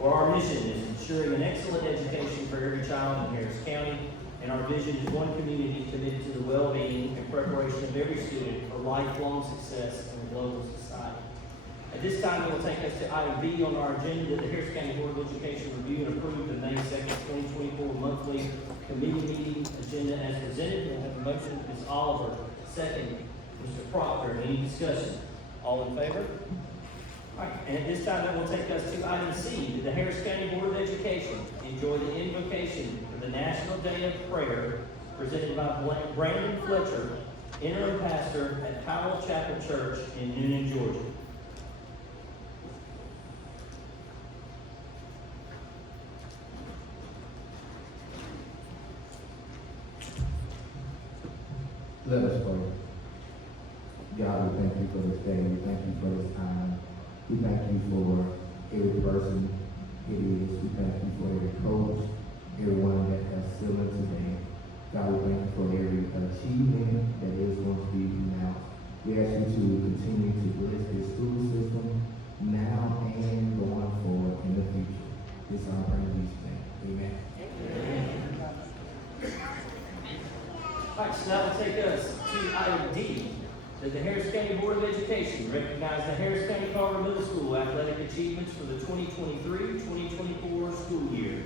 where our mission is ensuring an excellent education for every child in Harris County, and our vision is one community committed to the well-being and preparation of every student for lifelong success in a global society. At this time, it will take us to item B on our agenda, the Harris County Board of Education review and approve the May 2nd, 2024 monthly committee meeting agenda as presented. We'll have a motion, Ms. Oliver, second, Mr. Proctor. Any discussion? All in favor? All right, and at this time, that will take us to item C, to the Harris County Board of Education. Enjoy the invocation for the National Day of Prayer, presented by Brandon Fletcher, interim pastor at Powell Chapel Church in Noonan, Georgia. Let us pray. God, we thank you for this day. We thank you for this time. We thank you for every person it is. We thank you for every coach, everyone that has still in today. God, we thank you for every achievement that is going to be announced. We ask you to continue to bless this school system now and going forward in the future. This is our prayer in Jesus' name. Amen. All right, so that will take us to item D, that the Harris County Board of Education recognize the Harris County Carver Middle School athletic achievements for the 2023-2024 school year.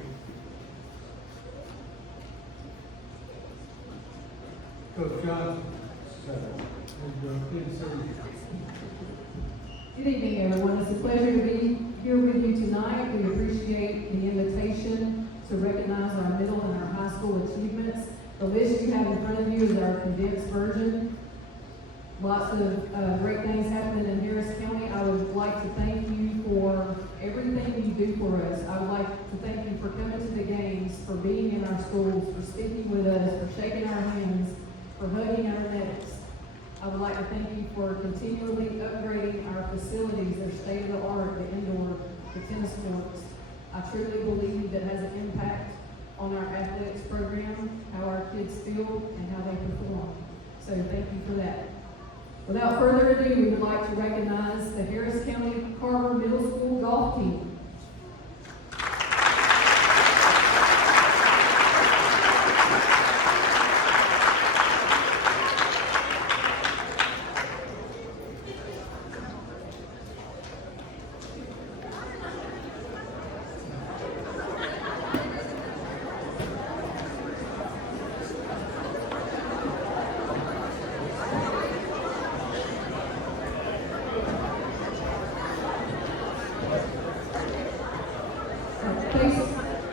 Coach John. Good evening, everyone. It's a pleasure to be here with you tonight. We appreciate the invitation to recognize our middle and our high school achievements. The list you have in front of you is our condensed version. Lots of great things happening in Harris County. I would like to thank you for everything you do for us. I would like to thank you for coming to the games, for being in our schools, for speaking with us, for shaking our hands, for hugging our necks. I would like to thank you for continually upgrading our facilities. They're state of the art, the indoor, the tennis courts. I truly believe that has an impact on our athletics program, how our kids feel, and how they perform. So thank you for that. Without further ado, we would like to recognize the Harris County Carver Middle School golf team.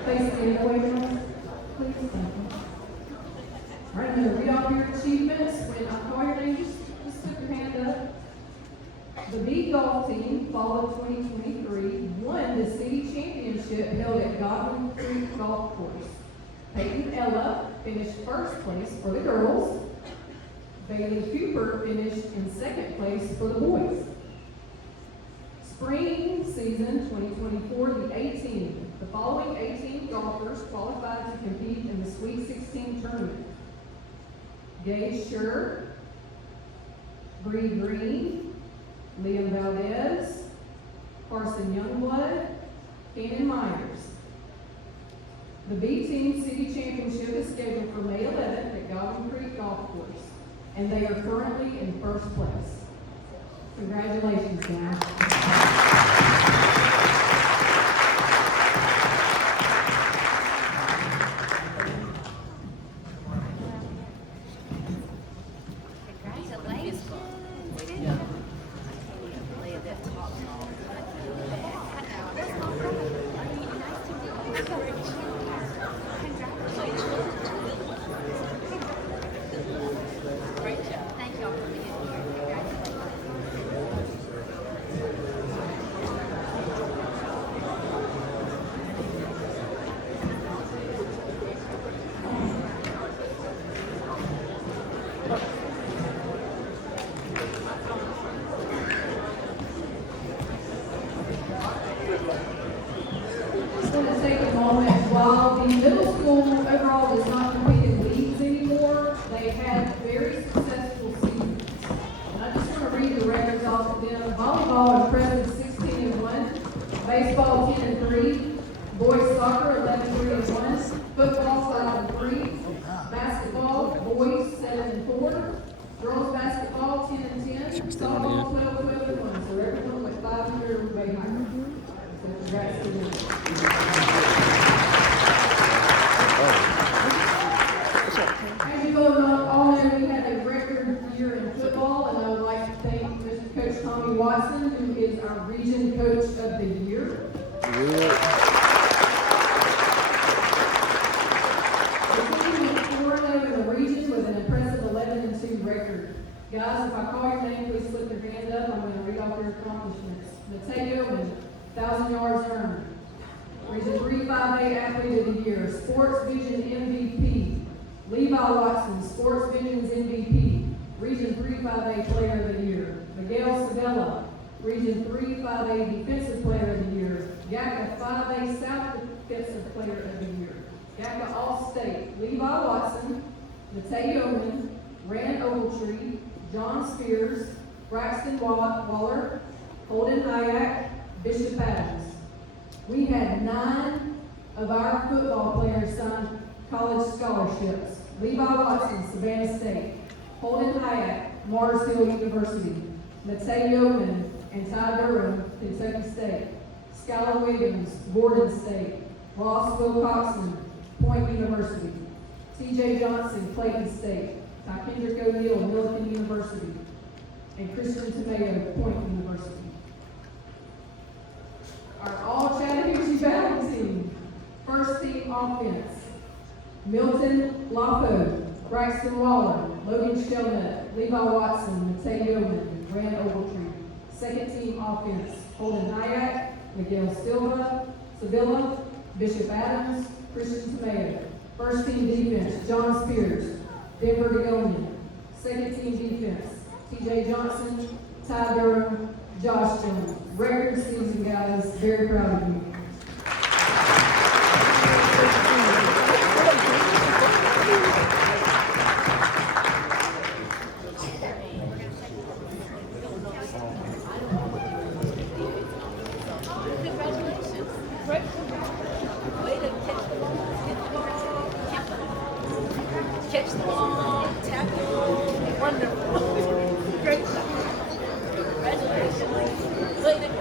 Face the other way from us, please. Thank you. All right, I'm going to read off your achievements. When I call your name, just put your hand up. The B golf team, fall of 2023, won the city championship held at Godwin Creek Golf Course. Peyton Ella finished first place for the girls. Bailey Cooper finished in second place for the boys. Spring season 2024, the A-team. The following 18 golfers qualified to compete in the Sweet 16 tournament: Gage Scher, Bree Green, Liam Valdez, Carson Youngblood, Cannon Myers. The B-team city championship is scheduled for May 11th at Godwin Creek Golf Course, and they are currently in first place. Congratulations, guys. While the middle school overall does not compete in leagues anymore, they had very successful seasons. And I just want to read the records off of them. Volleyball impressive 16-1, baseball 10-3, soccer, 11-3-1, football, 5-3, basketball, boys, 7-4, girls basketball, 10-10, softball, 12-1. So everyone went 500 or way higher. So congrats to them. As you all know, we had a record year in football, and I would like to thank Mr. Coach Tommy Watson, who is our region coach of the year. The team went 4-0 in the region with an impressive 11-2 record. Guys, if I call your name, please slip your hand up. I'm going to read off your accomplishments. Mateo, 1,000 yards earned. Region 3 5A Athlete of the Year. Sports Vision MVP. Levi Watson, Sports Vision's MVP. Region 3 5A Player of the Year. Miguel Sabella, Region 3 5A Defensive Player of the Year. GACA 5A South Defensive Player of the Year. GACA All-State, Levi Watson, Mateo Yeoman, Rand Ogletree, John Spears, Braxton Waller, Holden Hyack, Bishop Adams. We had 9 of our football players sign college scholarships. Levi Watson, Savannah State. Holden Hyack, Mars Hill University. Mateo Yeoman and Ty Durham, Kentucky State. Skylar Williams, Gordon State. Ross Wilcoxon, Point University. TJ Johnson, Clayton State. Kendrick O'Neill, Millikan University. And Christian Tomeo, Point University. Our all-Chattahoochee Valley team. First team offense. Milton Lapo, Braxton Waller, Logan Shelnut, Levi Watson, Mateo Yeoman, Rand Ogletree. Second team offense. Holden Hyack, Miguel Sevilla, Bishop Adams, Christian Tomeo. First team defense. John Spears, Denver Degonian. Second team defense. TJ Johnson, Ty Durham, Josh Jones. Record season, guys. Very proud of you. Catch the ball, tap the ball, wonderful. Great job. Congratulations. Way to go.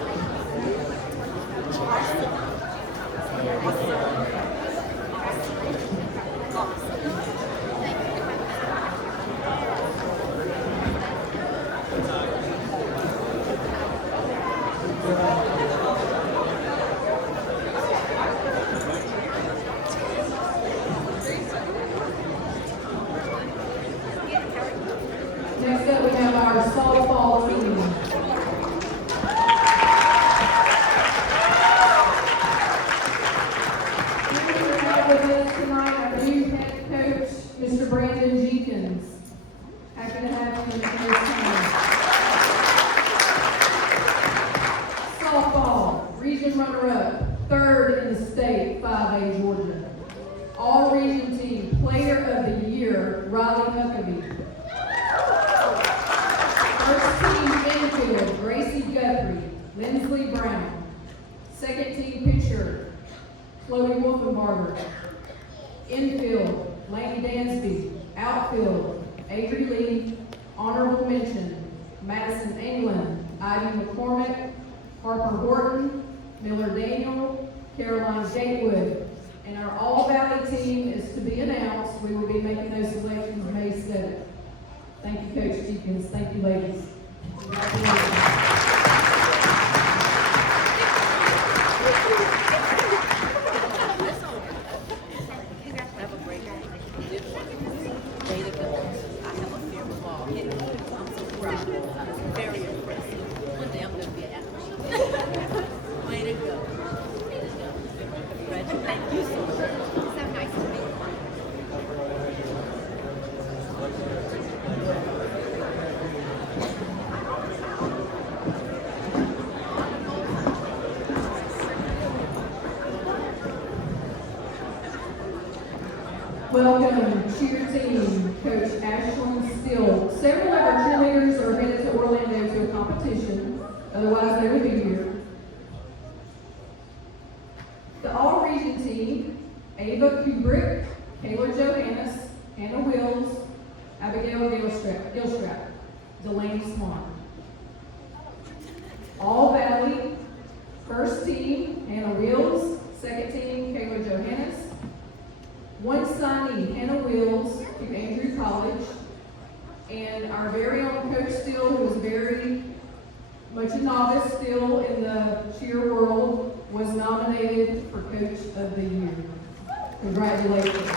Next up, we have our softball team. We have with us tonight our new head coach, Mr. Brandon Jenkins. Happy to have him in this team. Softball, region runner-up, third in the state, 5A Georgia. All-region team, player of the year, Riley Huckabee. First team infield, Gracie Guthrie, Lindsley Brown. Second team pitcher, Chloe Wolfenbarger. Infield, Laney Dansby. Outfield, Avery Lee. Honorable mention, Madison England, Ivy McCormick, Harper Horton, Miller Daniel, Caroline Gatewood. And our All-Valley team is to be announced. We will be making those selections May 7th. Thank you, Coach Jenkins. Thank you, ladies. Have a great day. Way to go. I have a fear of ball hitting. I'm so proud. It's very impressive. One day I'm going to be an athlete. Way to go. Way to go. Congratulations. Thank you so much. It's so nice to meet you. Welcome, cheer team, Coach Ashlyn Steele. Several of our cheerleaders are headed to Orlando to a competition, otherwise they would be here. The all-region team Gilstrap, Delaney Swan. All Valley, first team, Hannah Wills, second team, Kayla Johannes. One signee, Hannah Wills, to Andrew College. And our very own Coach Steele, who is very much a novice still in the cheer world, was nominated for Coach of the Year. Congratulations.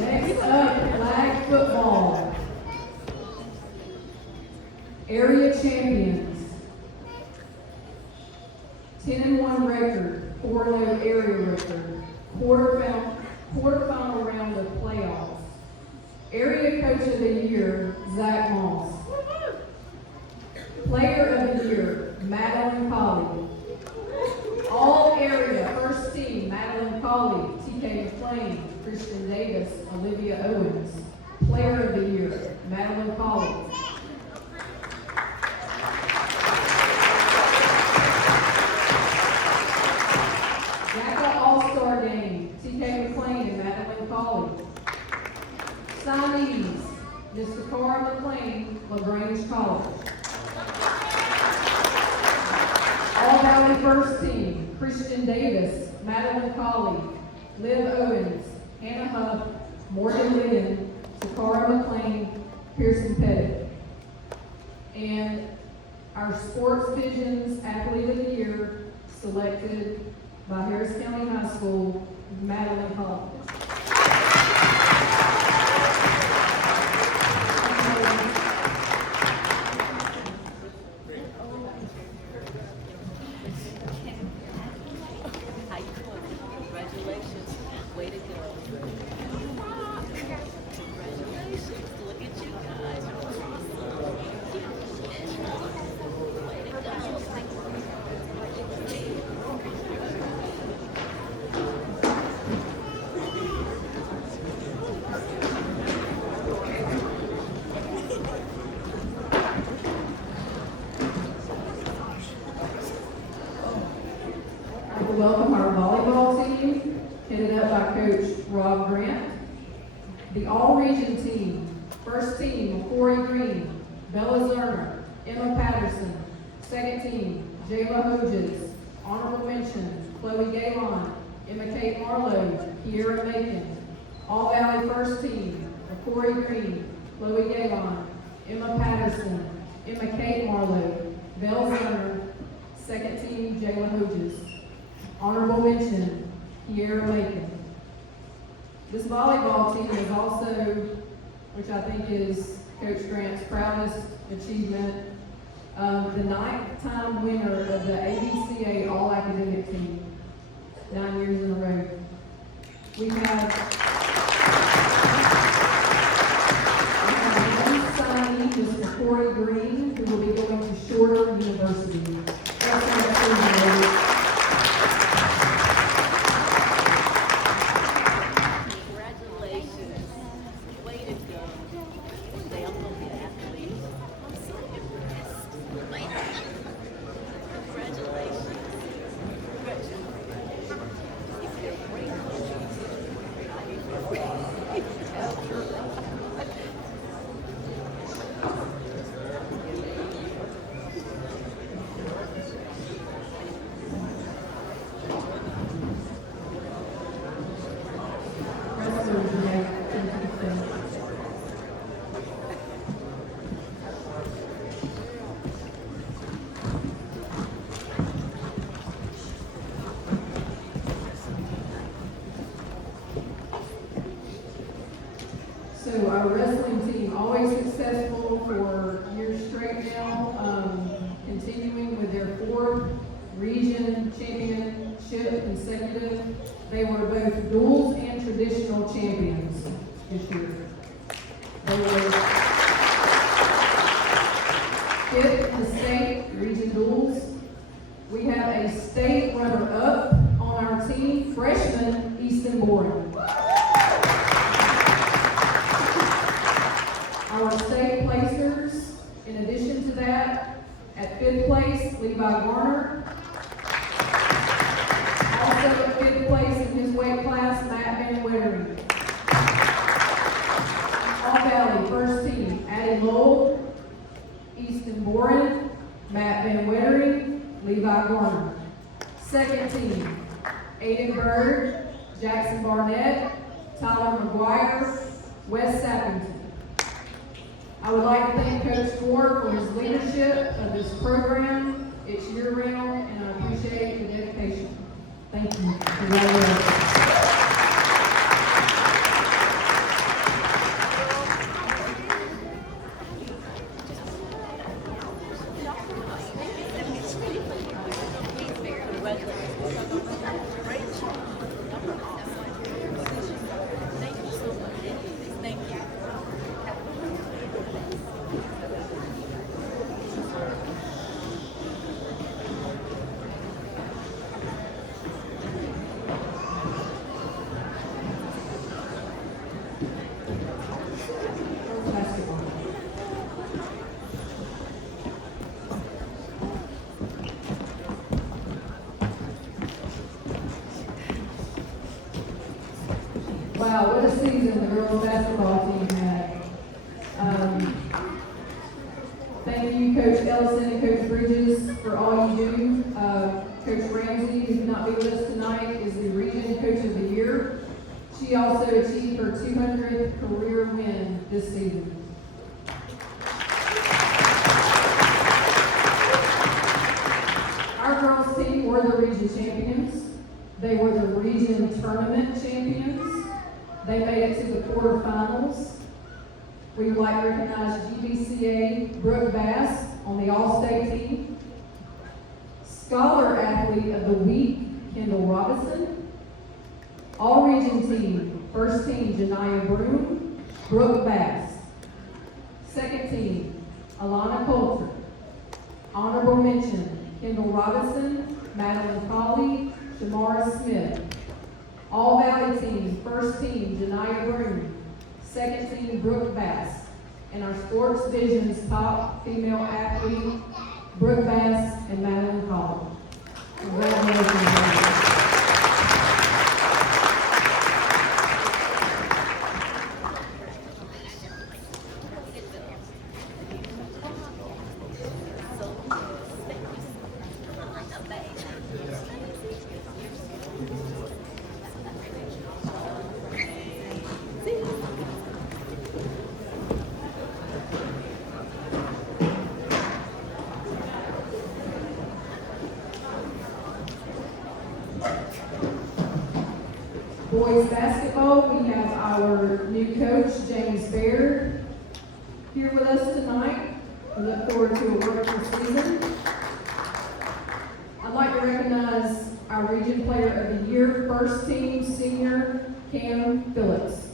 Next up, flag football. Area champions. 10-1 record, 4-0 area record. Quarterfinal round of playoffs. Area coach of the year, Zach Moss. Player of the year, Madeline Colley. All area first team, Madeline Colley, TK McLean, Christian Davis, Olivia Owens. Player of the year, Madeline Colley. DACA All-Star Game, TK McLean and Madeline Colley. Signees, Ms. Takara McLean, LaGrange College. All Valley First Team, Christian Davis, Madeline Colley, Liv Owens, Hannah Huff, Morgan Linden, Takara McLean, Pearson Pettit. And our Sports Visions Athlete of the Year, selected by Harris County High School, Madeline Colley. Congratulations. Way to go. Congratulations. Look at you guys. I would welcome our volleyball team, headed up by Coach Rob Grant. The All-Region team, first team, McCory Green, Bella Zerner, Emma Patterson. Second team, Jayla Hodges. Honorable mention, Chloe Gavon, Emma Kate Marlowe, Kiera Macon. All Valley first team, McCory Green, Chloe Gavon, Emma Patterson, Emma Kate Marlowe, Belle Zerner. Second team, Jayla Hodges. Honorable mention, Kiera Macon. This volleyball team is also, which I think is Coach Grant's proudest achievement, the 9th time winner of the ABCA All-Academic Team, 9 years in a row. We have one signee, Mr. Corey Green, who will be going to Shorter University. Congratulations. Way to go. They all gonna be athletes. I'm so impressed. Congratulations. If you're a great So our wrestling team, always successful for years straight now, continuing with their 4th region championship consecutive. They were both duals and traditional champions this year. They were 5th in the state region duals, we have a state runner-up on our team, freshman Easton Boren. Our state placers, in addition to that, at 5th place, Levi Garner. Also at 5th place in his weight class, Matt Van Wettering. All Valley, first team, Addie Lowell, Easton Boren, Matt Van Wettering, Levi Garner. Second team, Aiden Bird, Jackson Barnett, Tyler McGuire, Wes Sappington. I would like to thank Coach Ford for his leadership of this program. It's year-round, and I appreciate the dedication. Thank you. Congratulations. Wow, what a season the girls basketball team had. Thank you, Coach Ellison and Coach Bridges, for all you do. Coach Ramsey, who cannot be with us tonight, is the Region Coach of the Year. She also achieved her 200th career win this season. Our girls team were the region champions. They were the region tournament champions. They made it to the quarterfinals. We would like to recognize GBCA Brooke Bass on the All-State team. Scholar Athlete of the Week, Kendall Robinson. All-Region team, first team, Janiyah Broom, Brooke Bass. Second team, Alana Coulter. Honorable mention, Kendall Robinson, Madeline Colley, Shamara Smith. All Valley team, first team, Janiyah Broom. Second team, Brooke Bass. And our sports division's top female athlete, Brooke Bass and Madeline Colley. Congratulations. Boys basketball, we have our new coach, James Baird, here with us tonight. We look forward to a wonderful season. I'd like to recognize our Region Player of the Year, first team senior, Cam Phillips.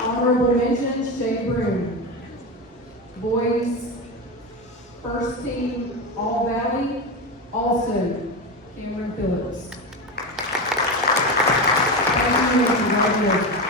Honorable mention, Shay Broom. Boys, first team, All Valley, also Cameron Phillips. Thank you and congratulations.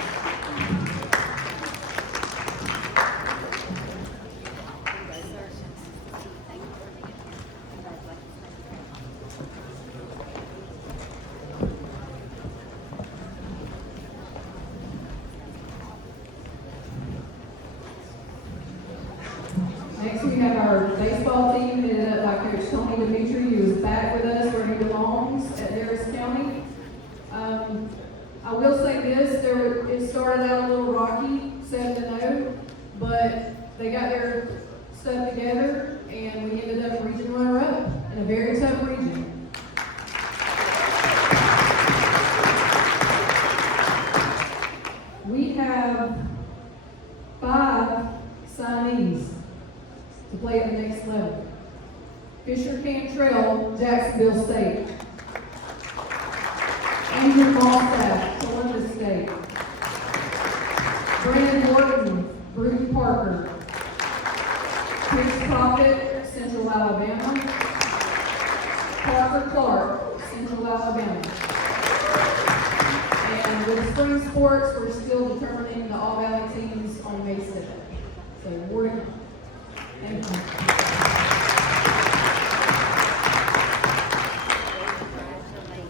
Next, we have our baseball team headed up by Coach Tony Dimitri, who is back with us where he belongs at Harris County. I will say this, it started out a little rocky, 7-0, but they got their stuff together and we ended up region runner-up in a very tough region. We have 5 signees to play at the next level. Fisher Cantrell, Jacksonville State. Andrew Falstaff, Columbus State. Brandon Morton, Bruce Parker. spring sports, we're still determining the All Valley teams on May 7th. So more to come. Thank you.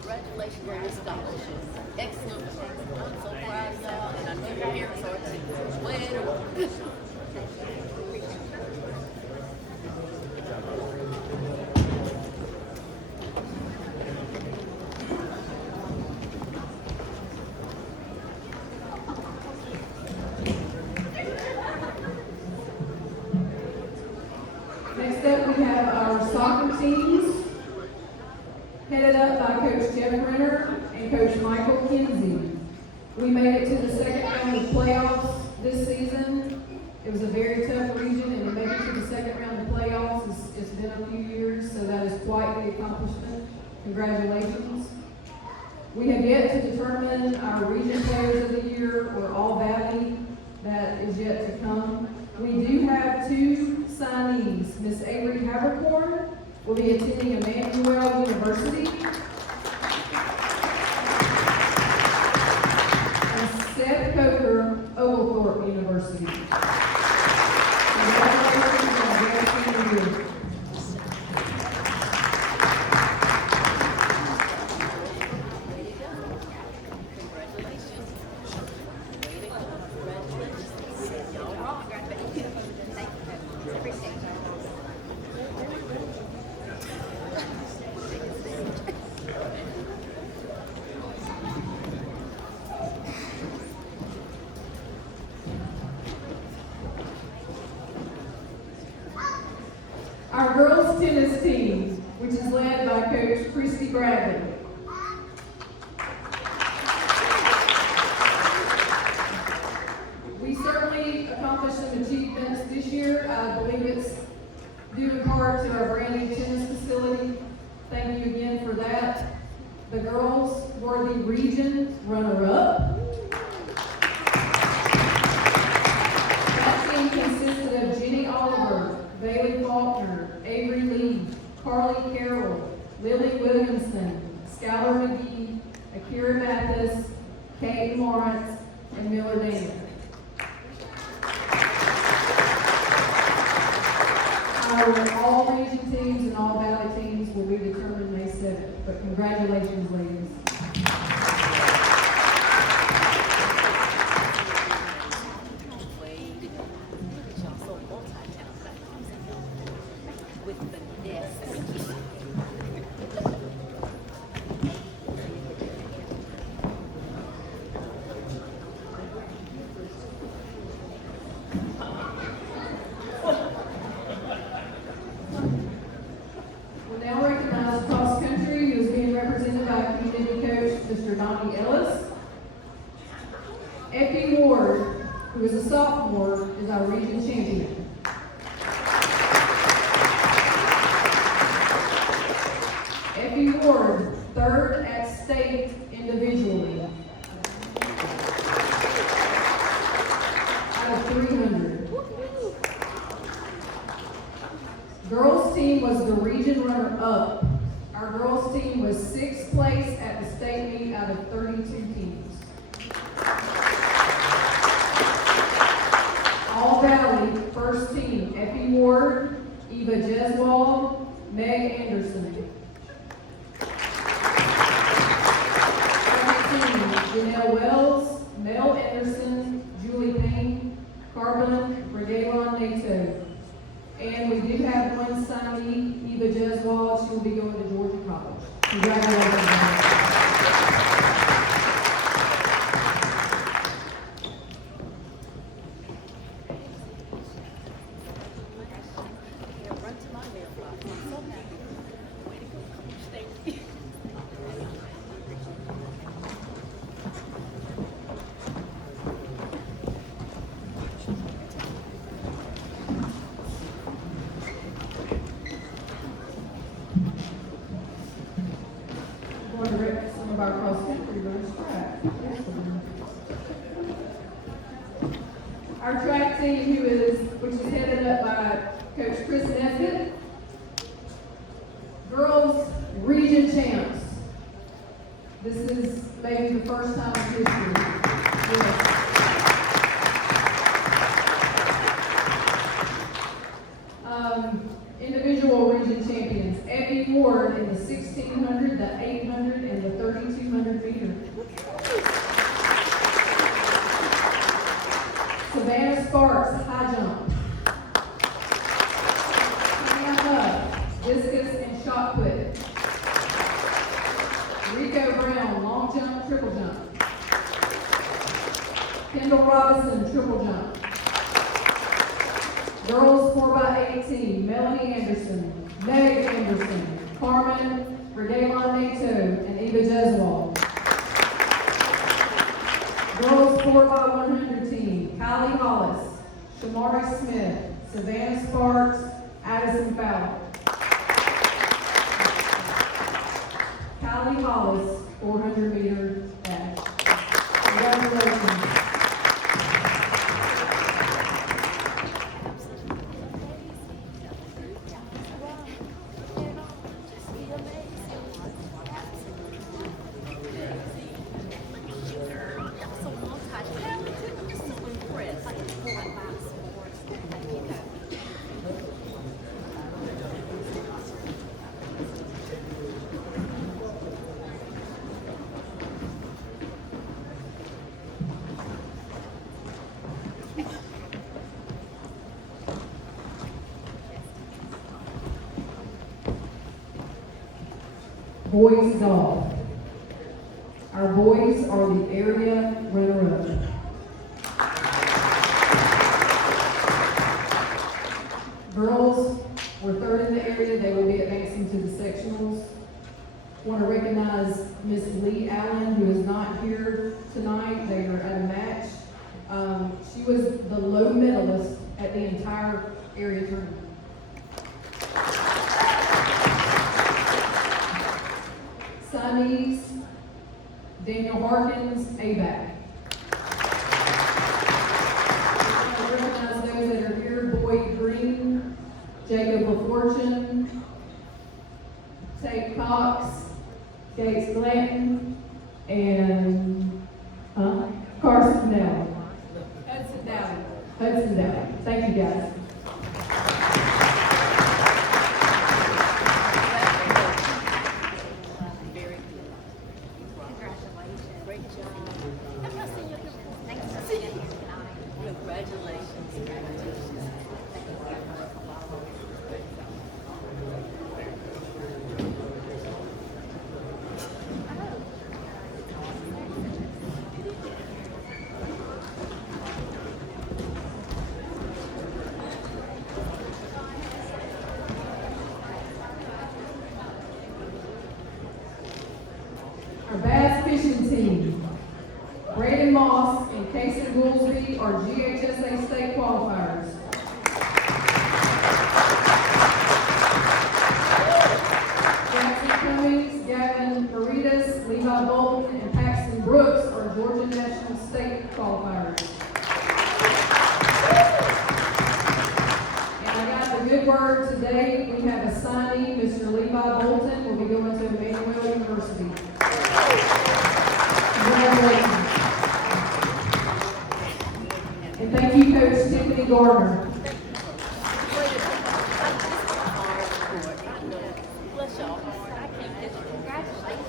Congratulations on your scholarship. Excellent work. I'm so proud of y'all, and I know your parents are too. Way to work. Next up, we have our soccer teams, headed up by Coach Jeff Renner and Coach Michael Kinsey. We made it to the second round of playoffs this season. It was a very tough region, and to make it to the second round of playoffs, it's been a few years, so that is quite the accomplishment. Congratulations. We have yet to determine our region players of the year or All Valley. That is yet to come. We do have two signees. Miss Avery Habercorn will be attending Emmanuel University. And Seth Coker, Oglethorpe University. Congratulations on a great senior year. Our girls tennis team, which is led by Coach Christy Bradley. We certainly accomplished some achievements this year. I believe it's due in part to our brand new tennis facility. Thank you again for that. The girls were the region runner-up. That team consisted of Jenny Oliver, Bailey Faulkner, Avery Lee, Carly Carroll, Lily Williamson, Skylar McGee, Akira Mathis, Kate Lawrence, and Miller Daniel. Our all region teams and all valley teams will be determined May 7th, but congratulations, ladies. Y'all so multi-talented. With the nest. We'll now recognize cross country, who is being represented by community coach Mr. Donnie Ellis. Effie Ward, who is a sophomore, is our region champion. Effie Ward, third at state individually. Out of 300. Girls team was the region runner-up. Our girls team was 6th place at the state meet out of 32 teams. All Valley, first team, Effie Ward, Eva Jeswald, Meg Anderson. Second team, Janelle Wells, Mel Anderson, Julie Payne, Carbon, Regalon Nato. And we do have one signee, Eva Jeswald. She will be going to Georgia College. Congratulations. Yeah, run to my mailbox. I'm so happy. Way to go, Coach. Thank you. Going to direct some of our cross country runners track. Our track team, which is headed up by Coach Chris Nesbitt. Girls region champs. This is maybe the first time in history. Savannah Sparks, high jump. Hannah Huff, discus and shot put. Rico Brown, long jump, triple jump. Kendall Robinson, triple jump. Girls 4x18, Melanie Anderson, Meg Anderson, Carmen Regalon Nato, and Eva Jeswald. Girls 4x100 team, Kylie Hollis, Shamari Smith, Savannah Sparks, Addison Fowler. Kylie Hollis, 400 meter dash. Congratulations. Boys golf. Our boys are the area runner-up. Girls were third in the area. They will be advancing to the sectionals. Want to recognize Miss Lee Allen, who is not here tonight. They are at a match. She was the low medalist at the entire area tournament. Signees, Daniel Harkins, ABAC. I recognize those that are here: Boyd Green, Jacob LaFortune, Tate Cox, Gates Glanton, and Carson Dowd. Hudson Dowd. Thank you, guys. Our bass fishing team, Braden Moss and Casey Woolsby are GHSA state qualifiers. Jackson Cummings, Gavin Maritas, Levi Bolton, and Paxton Brooks are Georgia National State qualifiers. And I got the good word today. We have a signee, Mr. Levi Bolton, will be going to Emmanuel University. Congratulations. And thank you, Coach Tiffany Gardner. Bless y'all. I can't get you. Congratulations.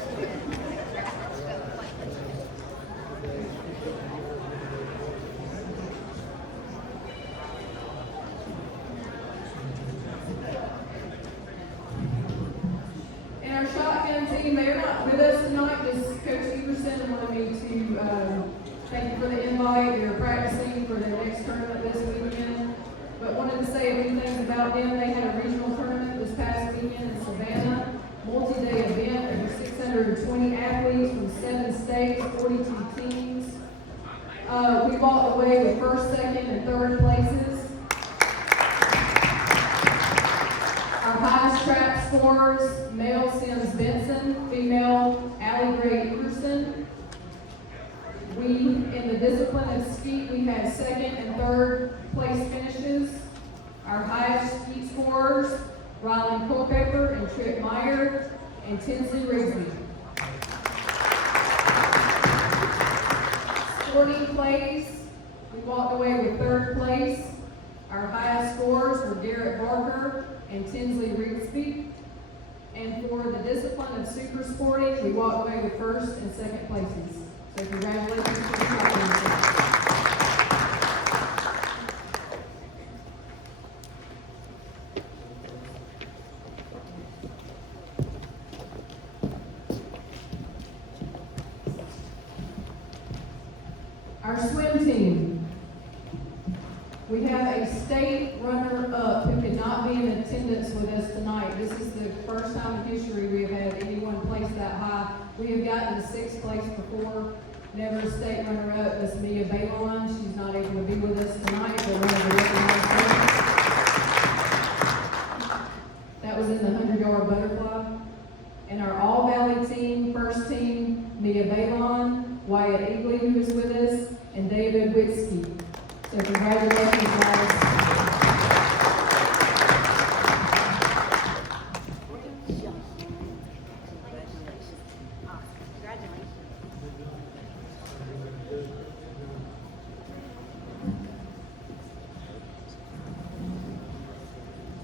And our shotgun team, they're not with us tonight, just Coach Everson wanted me to thank you for the invite. They're practicing for their next tournament this weekend. But wanted to say a few things about them. They had a regional tournament this past weekend in Savannah, multi-day event. There were 620 athletes from 7 states, 42 teams. We walked away with first, second, and third places. Our highest trap scorers, male Sims Benson, female Allie Gray Everson. We, in the discipline of skeet, we had second and third place finishes. Our highest skeet scorers, Rylan Culpepper and Tripp Meyer, and Tinsley Rigsby. Sporting plays, we walked away with third place. Our highest scores were Garrett Barker and Tinsley Rigsby. And for the discipline of super sporting, we walked away with first and second places. So congratulations to the Our swim team. We have a state runner-up who could not be in attendance with us tonight. This is the first time in history we have had anyone place that high. We have gotten to 6th place before, never a state runner-up. That's Mia Balon. She's not able to be with us tonight, but we're going to recognize her. That was in the 100-yard butterfly. And our All-Valley team, first team, Mia Balon, Wyatt Eagley, who is with us, and David Witzke. So congratulations, guys.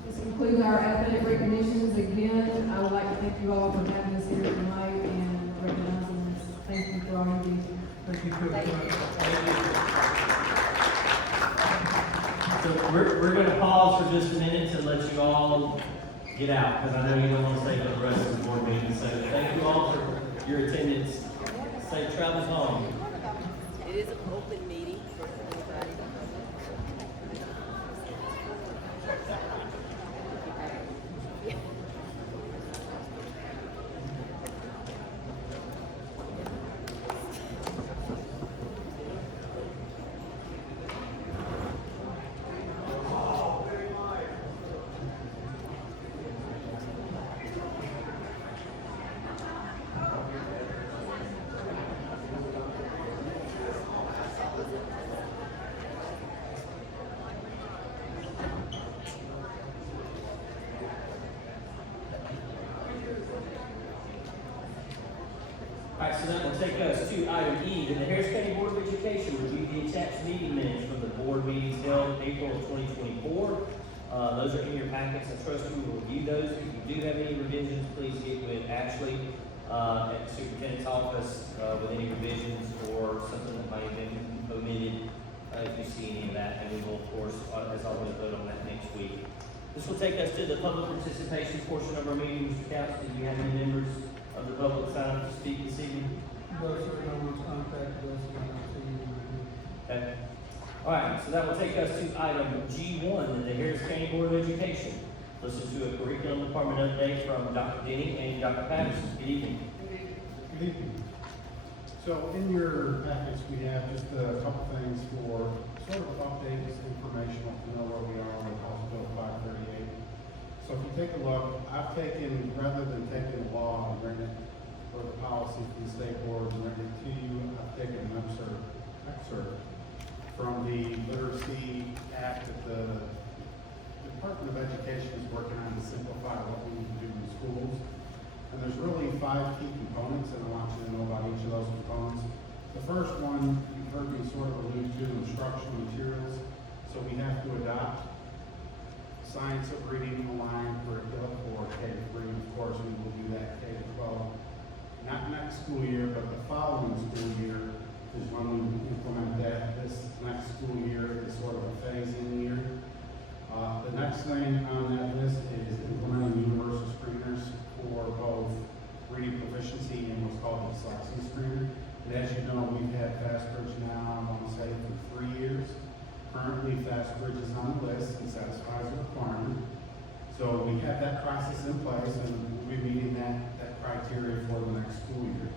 This concludes our athletic recognitions. Again, I would like to thank you all for having us here tonight and recognizing us. Thank you for all you do. Thank you, Coach Johnson. So we're gonna pause for just a minute to let you all get out, because I know you don't want to stay for the rest of the board meeting. So thank you all for your attendance. Safe travels home. It is an open meeting for anybody. All right, so that will take us to item E. Did the Harris County Board of Education review the attached meeting minutes from the board meetings held April of 2024? Those are in your packets. I trust you will review those. If you do have any revisions, please get with Ashley at the superintendent's office with any revisions or something that might have been omitted. If you see any of that, and we will, of course, as always, vote on that next week. This will take us to the public participation portion of our meeting. Mr. Couch, do you have any members of the public sign up to speak this evening? No, sir, no one's contacted us about the Okay. All right, so that will take us to item G1, the Harris County Board of Education. Listen to a curriculum department update from Dr. Denny and Dr. Patterson. Good evening. Good evening. So in your package, we have just a couple things for sort of updates, informational to know where we are on House Bill 538. So if you take a look, I've taken, rather than taking the law and written it, or the policy from the state board and written it to you, I've taken an excerpt from the Literacy Act that the Department of Education is working on to simplify what we need to do in schools. And there's really 5 key components, and I want you to know about each of those components. The first one, you've heard me sort of allude to, instructional materials. So we have to adopt science of reading online curriculum for K-3. Of course, we will do that K-12. Not next school year, but the following school year is when we implement that. This next school year is sort of a phase-in year. The next thing on that list is implementing universal screeners for both reading proficiency and what's called the dyslexia screener. And as you know, we've had FastBridge now, I want to say, for 3 years. Currently, FastBridge is on the list and satisfies the requirement. So we have that process in place, and we'll be meeting that criteria for the next school year.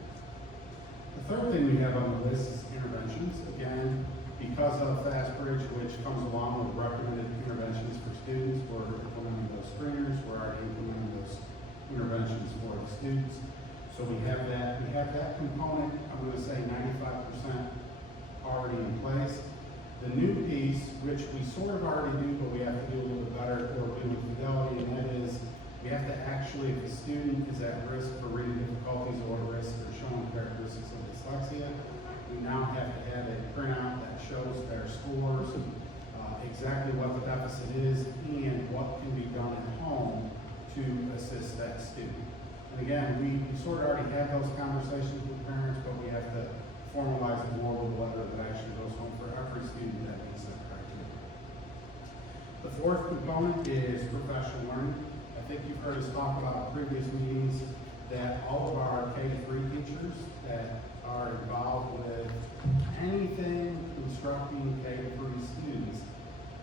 The third thing we have on the list is interventions. Again, because of FastBridge, which comes along with recommended interventions for students, we're implementing those screeners, we're already implementing those interventions for the students. So we have that component, I'm going to say 95% already in place. The new piece, which we sort of already do, but we have to do a little bit better or do with fidelity, and that is we have to actually, if a student is at risk for reading difficulties or risk or showing characteristics of dyslexia, we now have to have a printout that shows their scores, exactly what the deficit is, and what can be done at home to assist that student. And again, we sort of already have those conversations with parents, but we have to formalize it more with a letter that actually goes home for every student that meets that criteria. The fourth component is professional learning. I think you've heard us talk about in previous meetings that all of our K-3 teachers that are involved with anything instructing K-3 students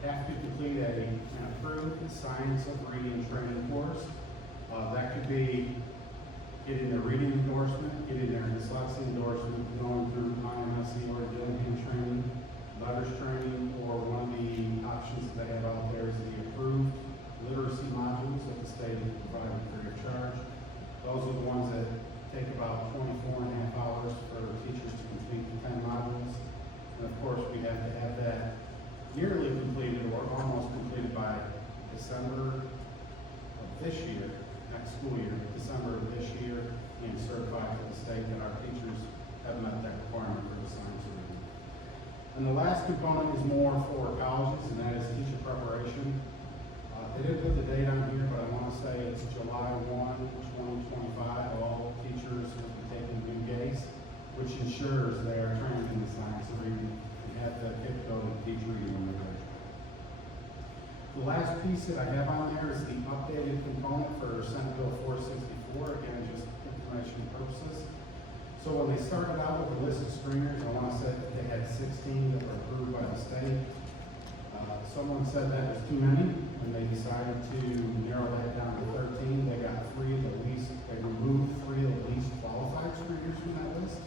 have to complete an approved science of reading training course. That could be getting their reading endorsement, getting their dyslexia endorsement, going through IMSC or Dillingham training, letters training, or one of the options that they have out there is the approved literacy modules that the state is providing free of charge. Those are the ones that take about 24 and a half hours for teachers to complete the 10 modules. And of course, we have to have that nearly completed or almost completed by December of this year, next school year, December of this year, and certified to the state that our teachers have met that requirement for the science reading. And the last component is more for colleges, and that is teacher preparation. They didn't put the date on here, but I want to say it's July 1, 2025. All teachers will be taking BOE, which ensures they are trained in the science of reading and have the capability to teach reading when they're ready. The last piece that I have on there is the updated component for Senate Bill 464, again, just information purposes. So when they started out with the list of screeners, I want to say that they had 16 that were approved by the state. Someone said that was too many, and they decided to narrow that down to 13. They got they removed 3 of the least qualified screeners from that list.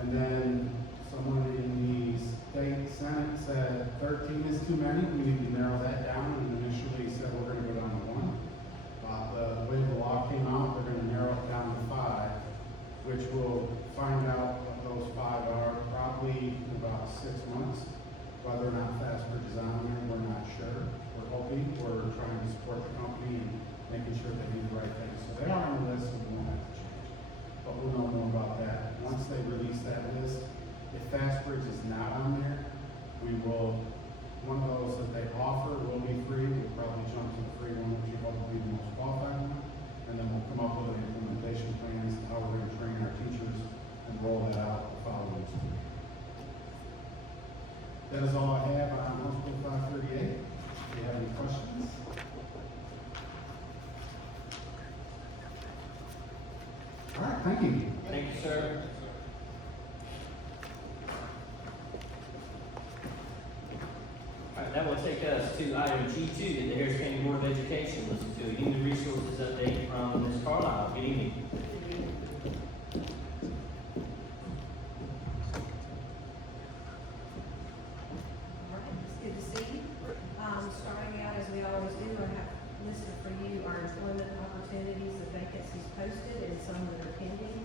And then someone in the state Senate said 13 is too many, we need to narrow that down, and initially said we're gonna go down to 1. The way the law came out, they're gonna narrow it down to 5, which we'll find out what those 5 are probably in about 6 months. Whether or not Fastbridge is on there, we're not sure. We're hoping, we're trying to support the company and making sure they do the right thing. So they are on the list, and we won't have to change. But we'll know more about that. Once they release that list, if Fastbridge is not on there, we will, one of those that they offer will be free. We'll probably jump to the free one, which will probably be the most qualified one. And then we'll come up with an implementation plan as to how we're going to train our teachers and roll that out the following school. That is all I have on House Bill 538. Do you have any questions? All right, thank you. Thank you, sir. All right, that will take us to item G2, that the Harris County Board of Education listen to a human resources update from Ms. Carlisle. Good evening. Starting out, as we always do, I have listed for you our employment opportunities, the vacancies posted, and some that are pending.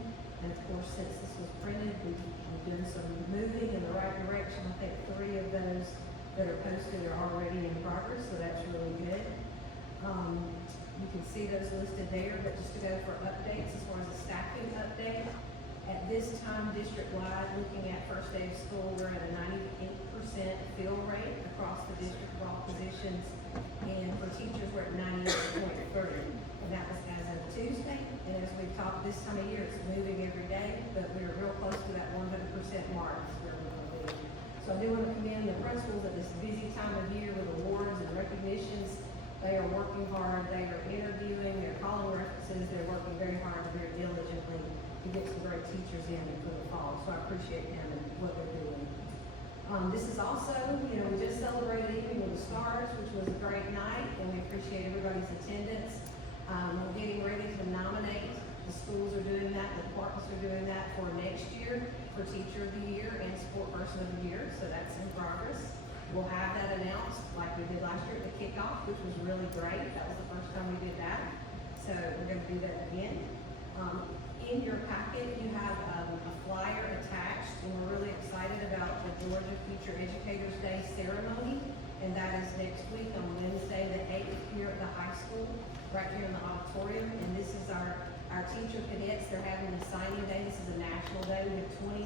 And of course, since this was printed, we've done some moving in the right direction. I think 3 of those that are posted are already in progress, so that's really good. You can see those listed there, but just to go for updates, as far as the staffing update, at this time, district-wide, looking at first day of school, we're at a 98% fill rate across the district of all positions. And for teachers, we're at 98.3. And that was as of Tuesday. And as we've talked this time of year, it's moving every day, but we're real close to that 100% mark is where we're going to be. So I do want to commend the principals at this busy time of year with awards and recognitions. They are working hard. They are interviewing. They're calling references. They're working very hard and very diligently to get some great teachers in for the fall. So I appreciate them and what they're doing. This is also, we just celebrated Evening with the Stars, which was a great night, and we appreciate everybody's attendance. We're getting ready to nominate. The schools are doing that, the departments are doing that for next year for Teacher of the Year and Sport Person of the Year. So that's in progress. We'll have that announced like we did last year at the kickoff, which was really great. That was the first time we did that. So we're going to do that again. In your packet, you have a flyer attached, and we're really excited about the Georgia Future Educators Day ceremony, and that is next week on Wednesday the 8th here at the high school, right here in the auditorium. And this is our teacher cadets. They're having a signing day. This is a national day. We have 20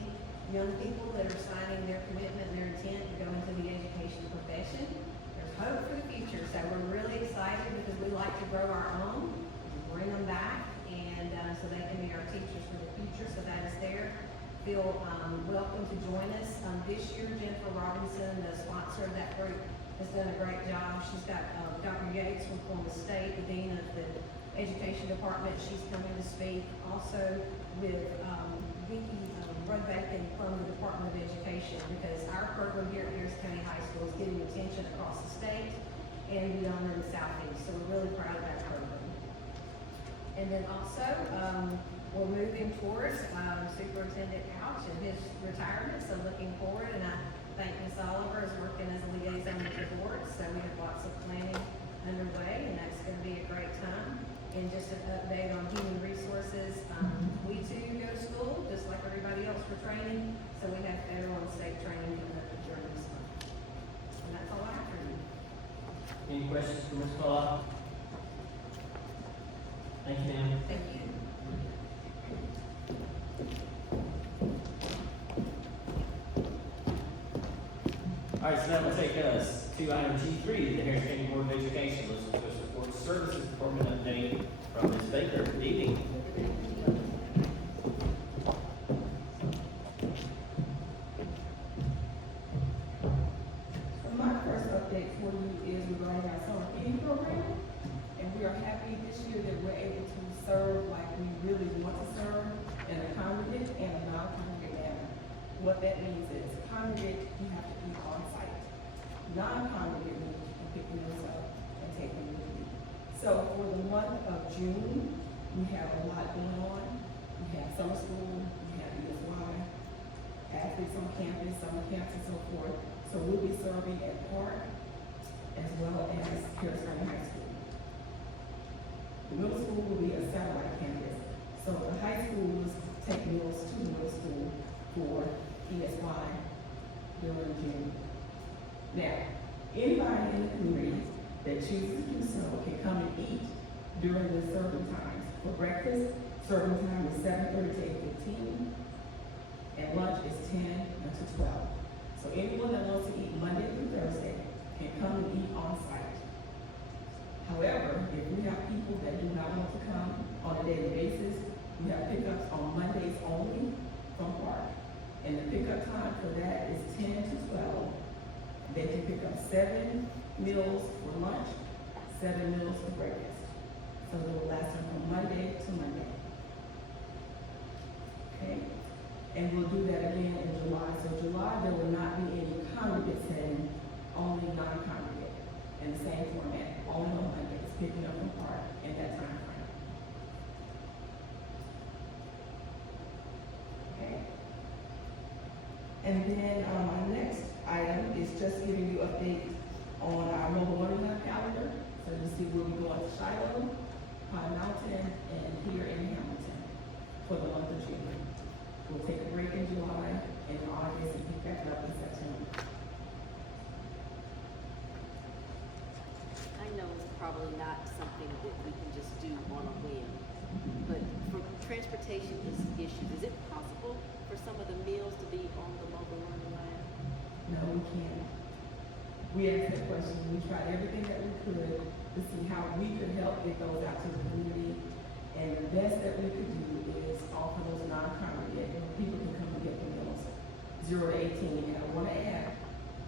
young people that are signing their commitment and their intent to go into the education profession. There's hope for the future, so we're really excited because we like to grow our own, bring them back, and so they can be our teachers for the future. So that is there. Feel welcome to join us. This year, Jennifer Robinson, the sponsor of that group, has done a great job. She's got Dr. Yates from Columbus State, the dean of the education department. She's coming to speak. Also with Vicki Rudbeck from the Department of Education, because our program here County high schools, getting attention across the state and beyond in the southeast. So we're really proud of that program. And then also, we're moving towards Superintendent Couch and his retirement, so looking forward. And I thank Ms. Oliver is working as a liaison with the board, so we have lots of planning underway, and that's going to be a great time. And just an update on human resources, we too go to school, just like everybody else for training, so we have federal and state training during this month. And that's all I have for you. Any questions for Ms. Paula? Thank you, ma'am. Thank you. All right, so that will take us to item G3, the Harris County Board of Education. Listen to a support services department update from Ms. Baker. Good evening. So my first update for you is regarding our summer feeding program. And we are happy this year that we're able to serve like we really want to serve in a congregate and a non-congregate manner. What that means is congregate, you have to eat on site. Non-congregate means you can pick meals up and take them with you. So for the month of June, we have a lot going on. We have summer school, we have ESY, athletes on campus, summer camps and so forth. So we'll be serving at Park as well as Harris County High School. The middle school will be a satellite campus. So the high schools take meals to the middle school for ESY during June. Now, anybody in the community that chooses to do so can come and eat during the serving times. For breakfast, serving time is 7:30 to 8:15, and lunch is 10 to 12. So anyone that wants to eat Monday through Thursday can come and eat on site. However, if we have people that do not want to come on a daily basis, we have pickups on Mondays only from Park. And the pickup time for that is 10 to 12. They can pick up 7 meals for lunch, 7 meals for breakfast. So they will last them from Monday to Monday. Okay? And we'll do that again in July. So July, there will not be any congregate setting, only non-congregate in the same format, only on Mondays, picking up from Park in that time frame. Okay? And then my next item is just giving you updates on our mobile learning lab calendar. So you see we'll be going to Shiloh, Pine Mountain, and here in Hamilton for the month of June. We'll take a break in July and August and pick back up in September. I know it's probably not something that we can just do on a whim, but for transportation issues, is it possible for some of the meals to be on the mobile learning lab? No, we can't. We asked that question. We tried everything that we could to see how we could help get those out to the community. And the best that we could do is offer those non-congregate, and people can come and get the meals, 0 to 18. And I want to add,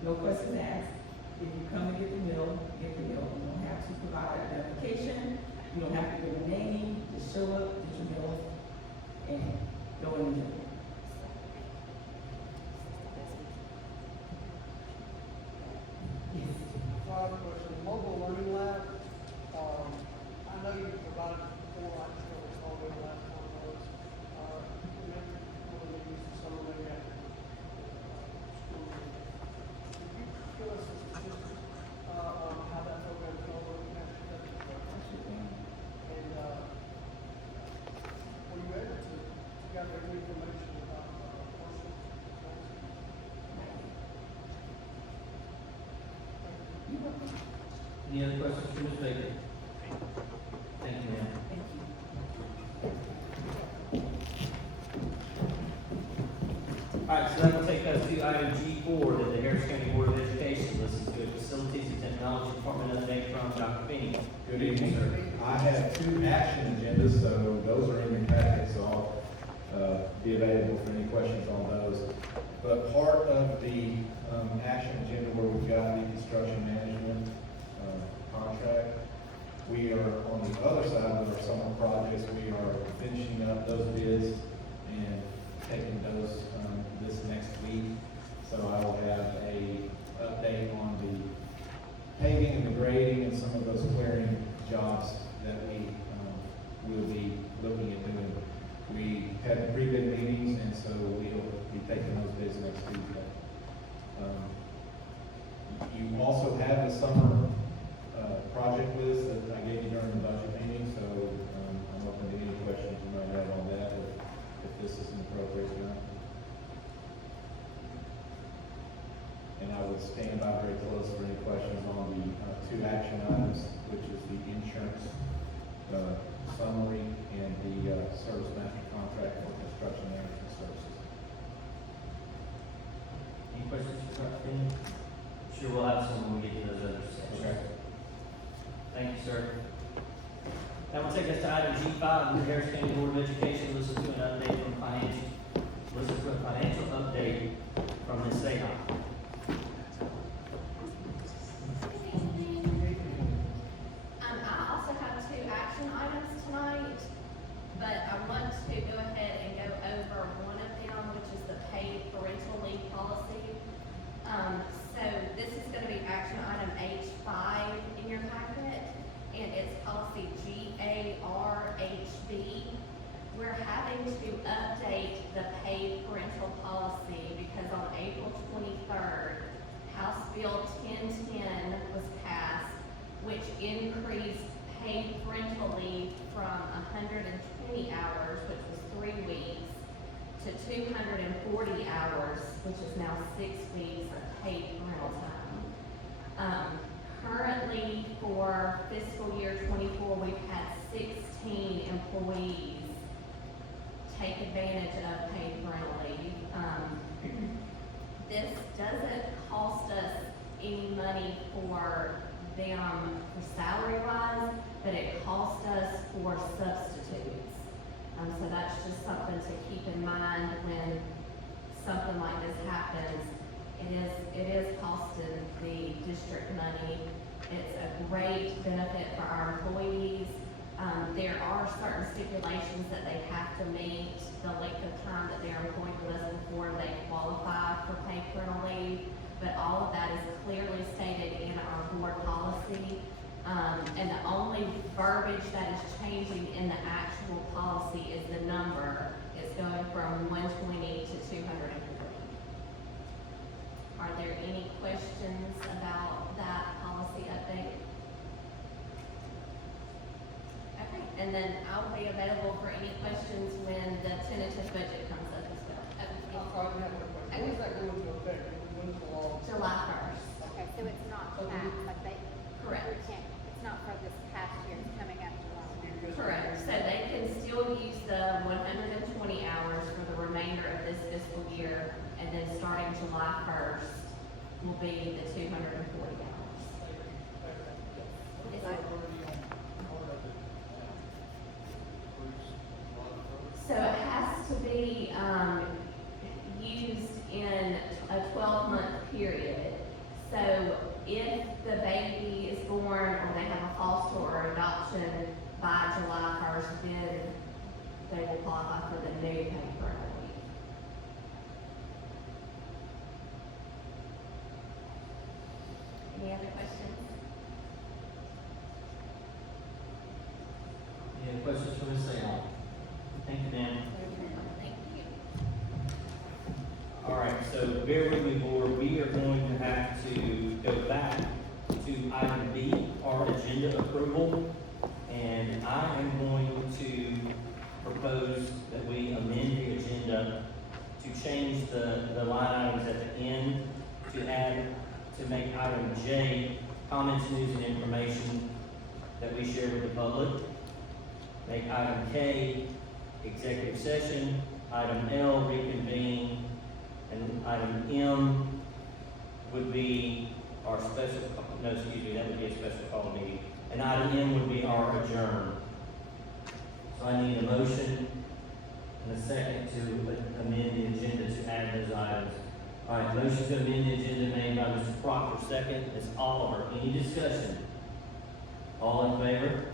no questions asked. If you come and get the meal, get the meal. You don't have to provide identification. You don't have to give a name. Just show up, get your meal, and go in the meal. Yes. Follow-up question, mobile learning lab, I know you provided before, I just don't recall when the last time was. Maybe one of the use of summer, maybe after school. Could you give us some statistics, on how that program's going, actually, and, were you able to gather any information about, courses? Any other questions for Ms. Baker? Thank you, ma'am. Thank you. All right, so that will take us to item G4, that the Harris County Board of Education listens to a Facilities and Technology Department update from Dr. Finney. Good evening, sir. I have 2 action agendas, so those are in your packet, so I'll be available for any questions on those. But part of the action agenda where we've got the construction management contract, we are on the other side of our summer projects, we are finishing up those bids and taking those this next week. So I will have a update also have the summer, project list that I gave you during the budget meeting, so, I'm open to any questions you might have on that, if this is an appropriate time. And I would stand by very close for any questions on the, two action items, which is the insurance, summary and the, service master contract for construction management services. Any questions for Dr. Finney? Sure, we'll have some when we get to those other sections. Okay. Thank you, sir. That will take us to item G5, the Harris County Board of Education, listen to an update from a financial update from Ms. Seha. I also have two action items tonight, but I want to go ahead and go over one of them, which is the paid parental leave policy. So this is gonna be action item H5 in your packet, and it's policy GARHB. We're having to update the paid parental policy because on April 23rd, House Bill 1010 was passed, which increased paid parental leave from 120 hours, which was 3 weeks, to 240 hours, which is now 6 weeks of paid parental time. Currently, for fiscal year 24, we've had 16 employees take advantage of paid parental leave. This doesn't cost us any money for them for salary wise, but it costs us for substitutes. So that's just something to keep in mind when something like this happens. It is costing the district money. It's a great benefit for our employees. There are certain stipulations that they have to meet, the length of time that they're employed with us before they qualify for paid parental leave. But all of that is clearly stated in our board policy. And the only verbiage that is changing in the actual policy is the number. It's going from 120 to 240. Are there any questions about that policy update? Okay, and then I'll be available for any questions when the tentative budget comes up as well. I'll probably have a question. When is that going into effect? When's the law? July 1st. Okay, so it's not Okay. past, like they. Correct. we can't- It's not for this past year, it's coming up July. Correct, so they can still use the 120 hours for the remainder of this fiscal year, and then starting July 1st will be the 240 hours. Is that- So it has to be, used in a 12-month period. So if the baby is born or they have a foster or adoption by July 1st, then they will qualify for the new paid parental leave. Any other questions? Any other questions for Ms. Seha? Thank you, ma'am. Thank you. All right, so bear with me, board, we are going to have to go back to item B, our agenda approval. And I am going to propose that we amend the agenda to change the line items at the end, to make item J, comments, news, and information that we share with the public. Make item K, executive session, item L, reconvene, and item M would be our special, that would be a special call meeting. And item M would be our adjourn. So I need a motion and a second to amend the agenda to add those items. All right, motion to amend the agenda made by Mr. Proctor, second, Ms. Oliver. Any discussion? All in favor?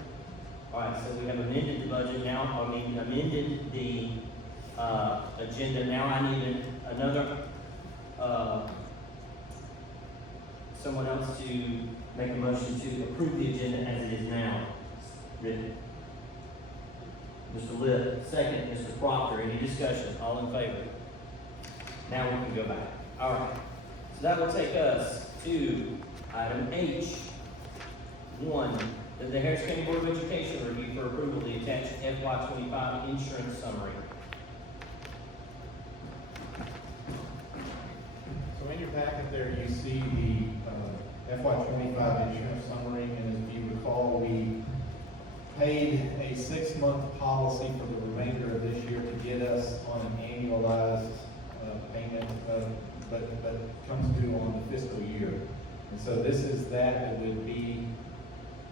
All right, so we have amended the budget now, amended the, agenda. Now I need another, someone else to make a motion to approve the agenda as it is now written. Mr. Lipp, second, Mr. Proctor. Any discussion? All in favor? Now we can go back. All right, so that will take us to item H. One, that the Harris County Board of Education review for approval the attached FY 25 insurance summary. So in your packet there, you see the FY 25 insurance summary, and if you recall, we paid a 6-month policy for the remainder of this year to get us on an annualized payment, but comes due on the fiscal year. And so this is that would be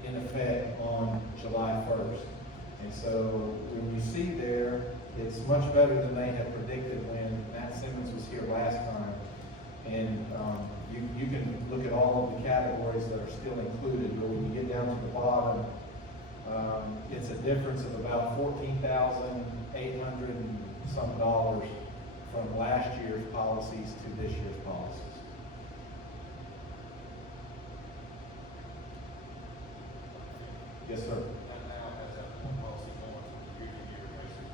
in effect on July 1st. And so when you see there, it's much better than they had predicted when Matt Simmons was here last time. And you can look at all of the categories that are still included, but when you get down to the bottom, it's a difference of about $14,800 and some dollars from last year's policies to this year's policies. Yes, sir.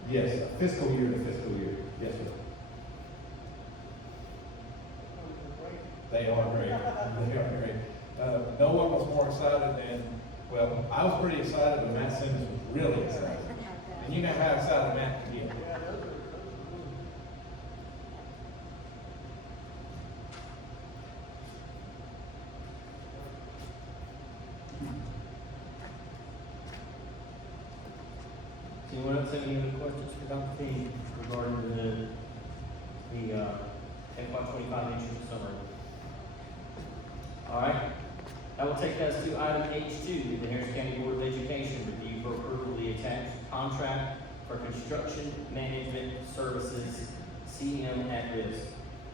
Yes, fiscal year to fiscal year. Yes, sir. They are great. They are great. No one was more excited than, well, I was pretty excited, but Matt Simmons was really excited. And you know how excited Matt can get. Does anyone else have any other questions for Dr. King regarding the FY 25 insurance summary? All right, that will take us to item H2, the Harris County Board of Education review for approval of the attached contract for construction management services, CM at risk.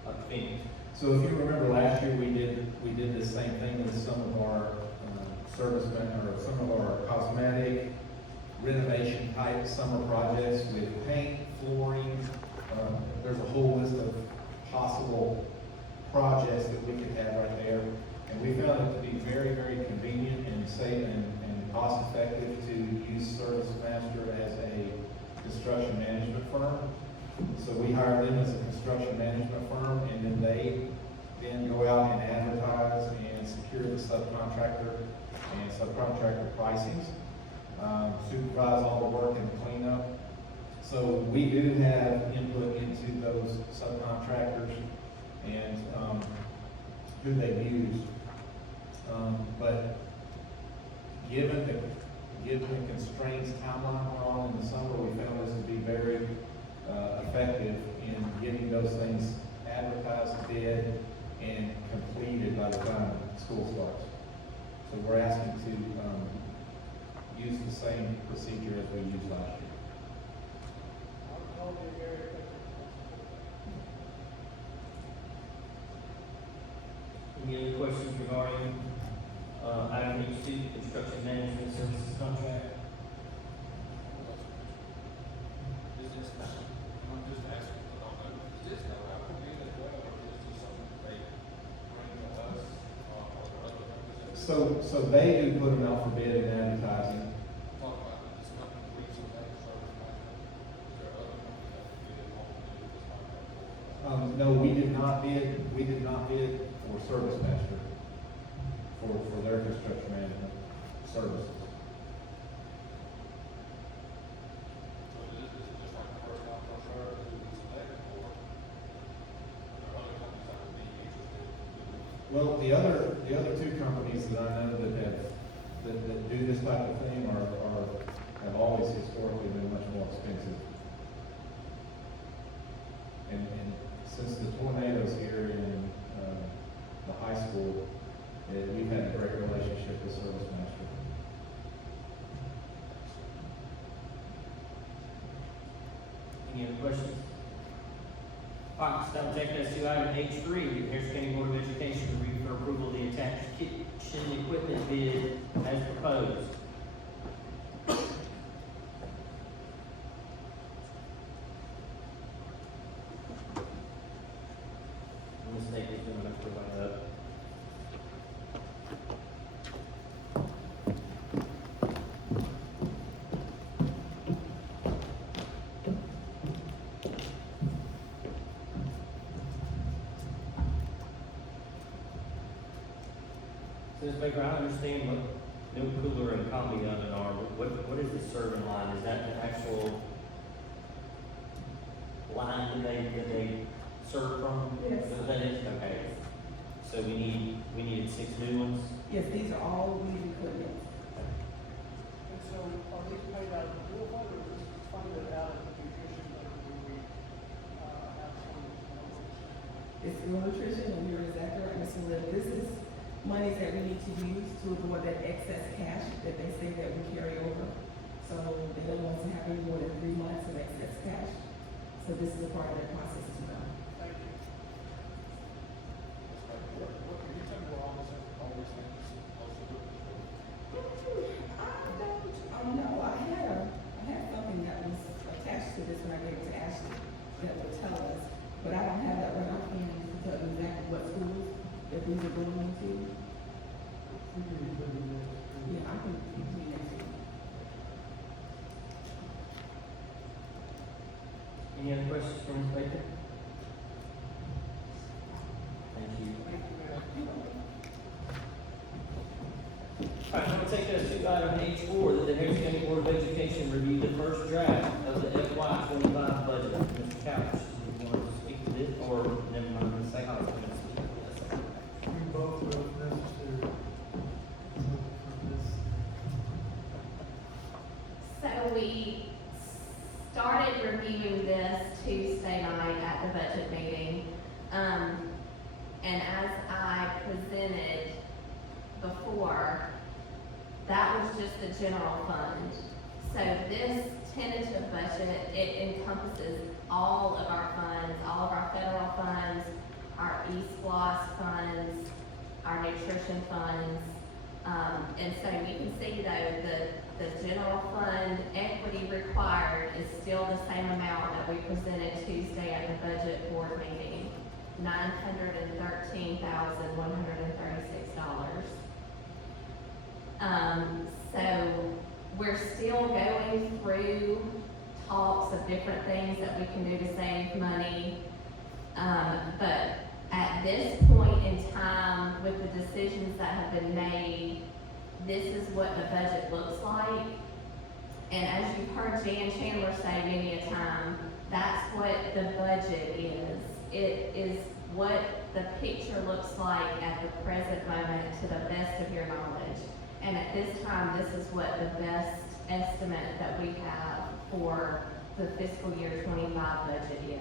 Dr. King. So if you remember last year, we did the same thing with some of our servicemen, or some of our cosmetic renovation type summer projects with paint, flooring. There's a whole list of possible projects that we could have right there. And we found it to be very, very convenient and safe and cost effective to use Service Master as a construction management firm. So we hire them as a construction management firm, and then they go out and advertise and secure the subcontractor and subcontractor pricings, supervise all the work and cleanup. So we do have input into those subcontractors and who they use. But given the constraints timeline we're on in the summer, we found this to be very effective in getting those things advertised, bid, and completed by the time school starts. So we're asking to use the same procedure as we used last year. I'll be very effective. Any other questions regarding item H2, construction management services contract? So they do put them out for bid and advertising. No, we did not bid for Service Master for their construction management services. Well, the other two companies that I know that do this type of thing have always historically been much more expensive. And since the tornadoes here in the high school, we've had a great relationship with Service Master. Any other questions? All right, so that'll take us to item H3, the Harris County Board of Education review for approval of the attached kitchen equipment bid as proposed. Mistake is doing enough to line up. So Ms. Baker, I understand what no cooler and coffee oven are, but what is the serving line? Is that the actual line that they serve from? Yes. So that is, okay. So we needed 6 new ones? Yes, these are all weed equipment. And so are these paid out of the pool fund or is this funded out of the nutrition fund when we, have some? It's real nutrition, and you're exactly right, Mr. Lip. This is monies that we need to use to avoid that excess cash that they say that we carry over. So they don't want to have any more than 3 months of excess cash. So this is a part of that process as well. Thank you. What can you tell me what all this, I don't know. I had something that was attached to this when I gave it to Ashley that would tell us, but I don't have that right offhand to tell you exactly what schools that these are going into. Yeah, I can give you next week. Any other questions for Ms. Baker? Thank you. All right, I'm gonna take us to item H4, that the Harris County Board of Education review the first draft of the FY 25 budget. Mr. Couch, do you want to speak to this, or never mind, Ms. Sayhall, is going to speak to this? We both feel necessary for this. So we started reviewing this Tuesday night at the budget meeting. And as I presented before, that was just the general fund. So this tentative budget, it encompasses all of our funds, all of our federal funds, our E-SPLOS funds, our nutrition funds. And so you can see though, the general fund equity required is still the same amount that we presented Tuesday at the budget board meeting, $913,136. So we're still going through talks of different things that we can do to save money. But at this point in time, with the decisions that have been made, this is what the budget looks like. And as you've heard Jan Chandler say many a time, that's what the budget is. It is what the picture looks like at the present moment to the best of your knowledge. And at this time, this is what the best estimate that we have for the fiscal year 25 budget is.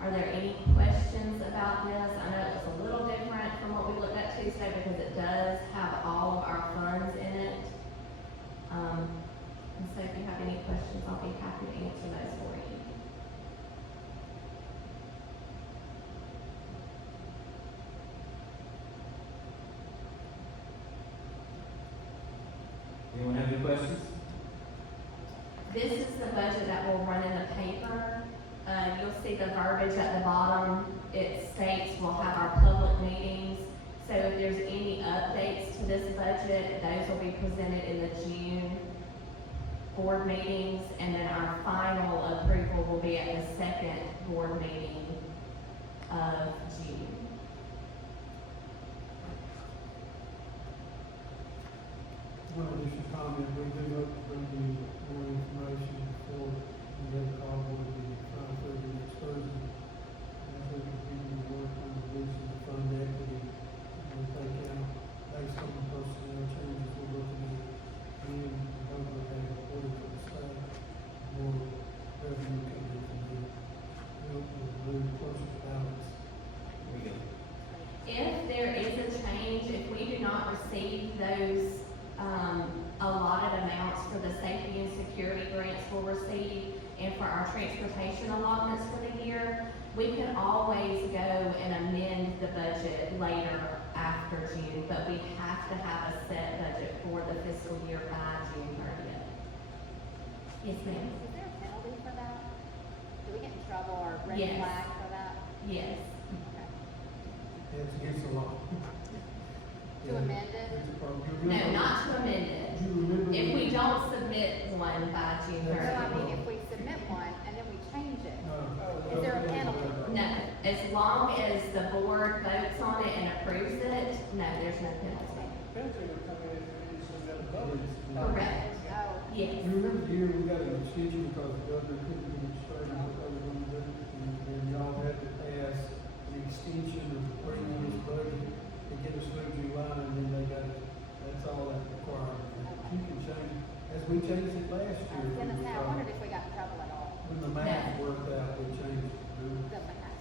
Are there any questions about this? I know it was a little different from what we looked at Tuesday because it does have all of our funds in it. And so if you have any questions, I'll be happy to answer those for you. Anyone have any questions? This is the budget that will run in the paper. You'll see the verbiage at the bottom. It states we'll have our public meetings. So if there's any updates to this budget, those will be presented in the June board meetings, and then our final approval will be at the second board meeting of June. One additional comment, we do hope to bring you more information before the other call will be 5:30 next Thursday. As we continue to work on reducing the fund equity, and take out, based on the personnel changes we're looking at, and hopefully have a order for the staff, more revenue coming from the, we'll move closer to balance. Here we go. If there is a change, if we do not receive those allotted amounts for the safety and security grants we'll receive and for our transportation allotments for the year, we can always go and amend the budget later after June, but we have to have a set budget for the fiscal year by June 30th. Yes, ma'am. Is there a penalty for that? Do we get in trouble or red Yes. flag for that? Yes. Okay. It's against the law. To amend it? No, not to amend it. If we don't submit one by June So I mean, 30th. if we submit one and then we change it, is there a penalty? No, as long as the board votes on it and approves it, no, there's no penalty. Penalty would come in if it is a vote. Correct. Oh. Yes. You remember the year we got an extension because the governor couldn't get straight on what they were gonna do, and then y'all had to pass an extension of bringing this budget to get us through July, and then they got it. That's all that required. You can change, as we changed it last I year. was gonna say, I wondered if we got in trouble at all. When the math worked out, we changed it. Doesn't matter.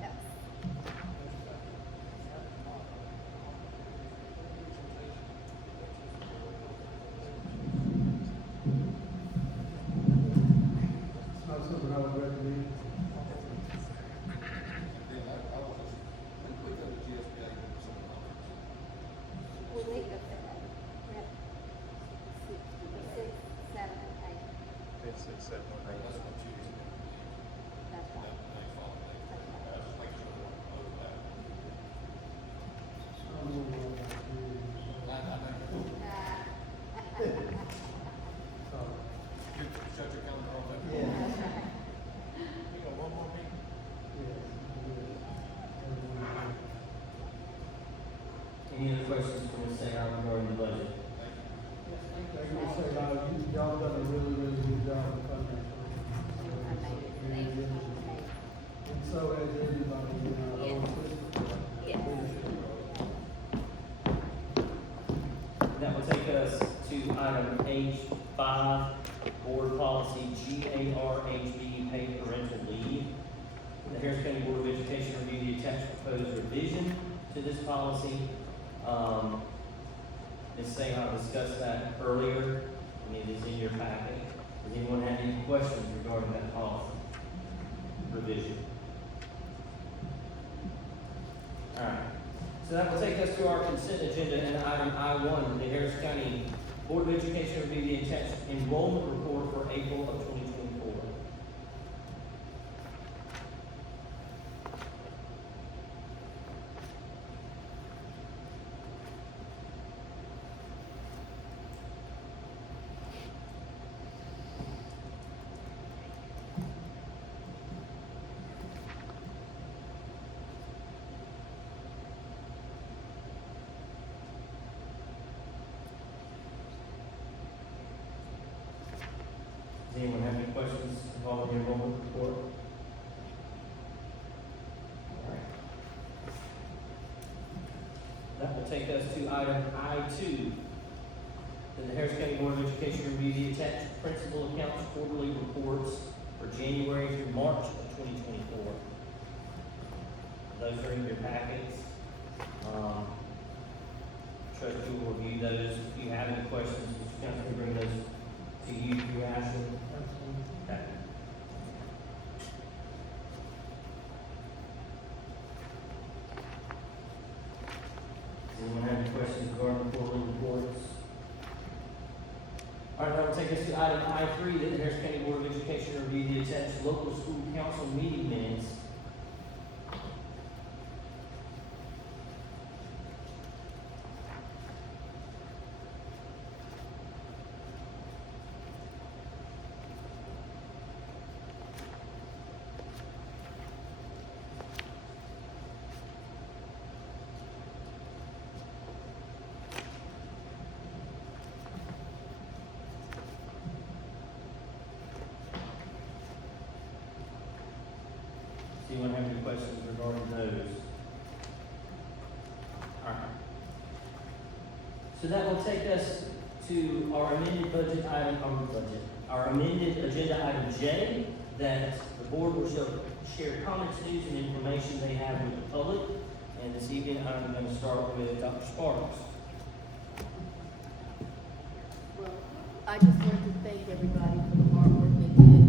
Yes. It's not something I would recommend. We leave the, we have six, seven, and eight. It's 6, 7, 8. That's right. I don't know what I do. Shut your calendar off. Yeah. We got one more meeting. Any other questions from Ms. St. Albans regarding the budget? Like I say, y'all done a really, really good job of funding. And so has everybody in our own system. Yes. That will take us to item H5, board policy GARHB, paid parental leave. The Harris County Board of Education reviewed the attached proposed revision to this policy. Ms. Seha discussed that earlier, and it is in your packet. Does anyone have any questions regarding that policy revision? All right, so that will take us to our consent agenda and item I1, the Harris County Board of Education review the attached enrollment report for April of 2024. Does anyone have any questions involving the enrollment report? All right. That will take us to item I2. That the Harris County Board of Education review the attached principal accounts quarterly reports for January through March of 2024. Those are in your packets. Trustee will review those. If you have any questions, Mr. Council can bring those to you through Ashley. Okay. Does anyone have any questions regarding the quarterly reports? All right, that will take us to item I3, that the Harris County Board of Education review the attached local school council meeting minutes. Does anyone have any questions regarding those? All right. So that will take us to our amended budget item, our amended agenda item J, that the board will share comments, news, and information they have with the public. And this evening, I'm going to start with Dr. Sparks. Well, I just want to thank everybody for the hard work they did.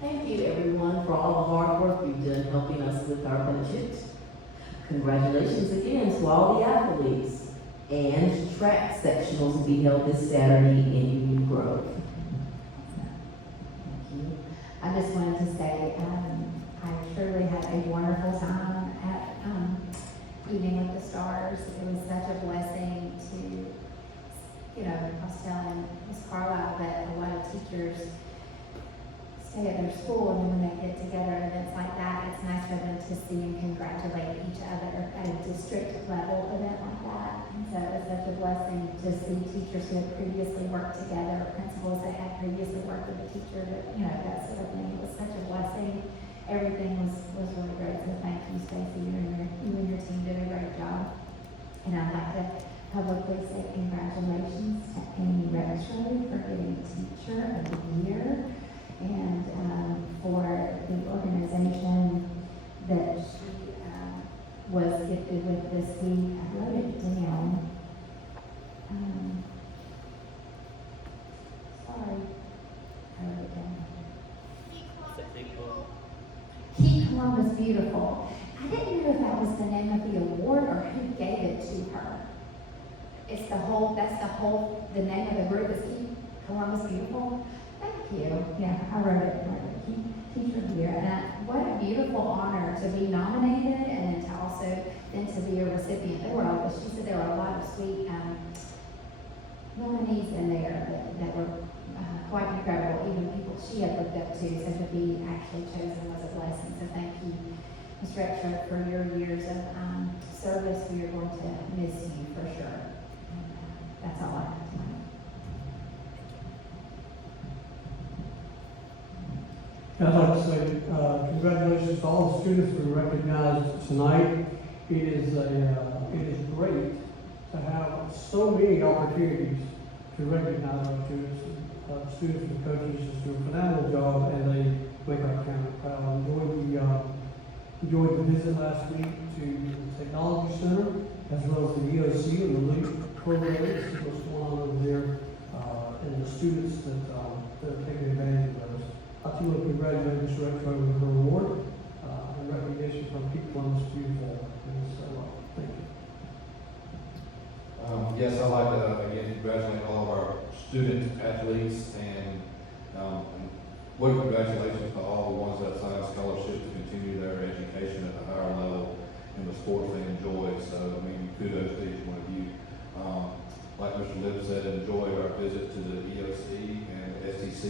Thank you, everyone, for all the hard work you've done helping us with our budget. Congratulations again to all the athletes. And track sectionals will be held this Saturday in Union Grove. Thank you. I just wanted to say, I truly had a wonderful time at Evening with the Stars. It was such a blessing to, I was telling Ms. Carlisle that a lot of teachers stay at their school, and then when they get together at events like that, it's nice for them to see and congratulate each other at a district level event like that. And so it's such a blessing to see teachers who had previously worked together, principals that had previously worked with a teacher, that sort of thing. It was such a blessing. Everything was really great. So thank you, Stacy. You and your team did a great job. And I'd like to publicly say congratulations to Amy Redstrom for getting Teacher of the Year, and for the organization that she was gifted with this week. I wrote it down. Sorry, I wrote it down. Keep Columbus Beautiful. I didn't know if that was the name of the award or who gave it to her. The name of the group is Keep Columbus Beautiful. Thank you. Yeah, I wrote it. Keep Teacher of the Year. And what a beautiful honor to be nominated and then to also to be a recipient. She said there were a lot of sweet nominees in there that were quite incredible. Even people she had looked up to. So to be actually chosen was a blessing. So thank you, Ms. Rexford, for your years of service. We are going to miss you for sure. That's all I have tonight. I'd like to say congratulations to all the students we recognized tonight. It is great to have so many opportunities to recognize our students. Students and coaches just do a phenomenal job, and they make our county proud. Enjoyed the visit last week to the Technology Center, as well as the EOC and the LEAP program. See what's going on over there, and the students that are taking advantage of those. I too want to congratulate Ms. Rexford with her award and recognition from Keep Columbus Beautiful. And so, thank you. Yes, I'd like to again congratulate all of our student athletes and congratulations to all the ones that signed scholarships to continue their education at a higher level in the sports they enjoy. So, kudos to each one of you. Like Mr. Lipp said, enjoyed our visit to the EOC and STC.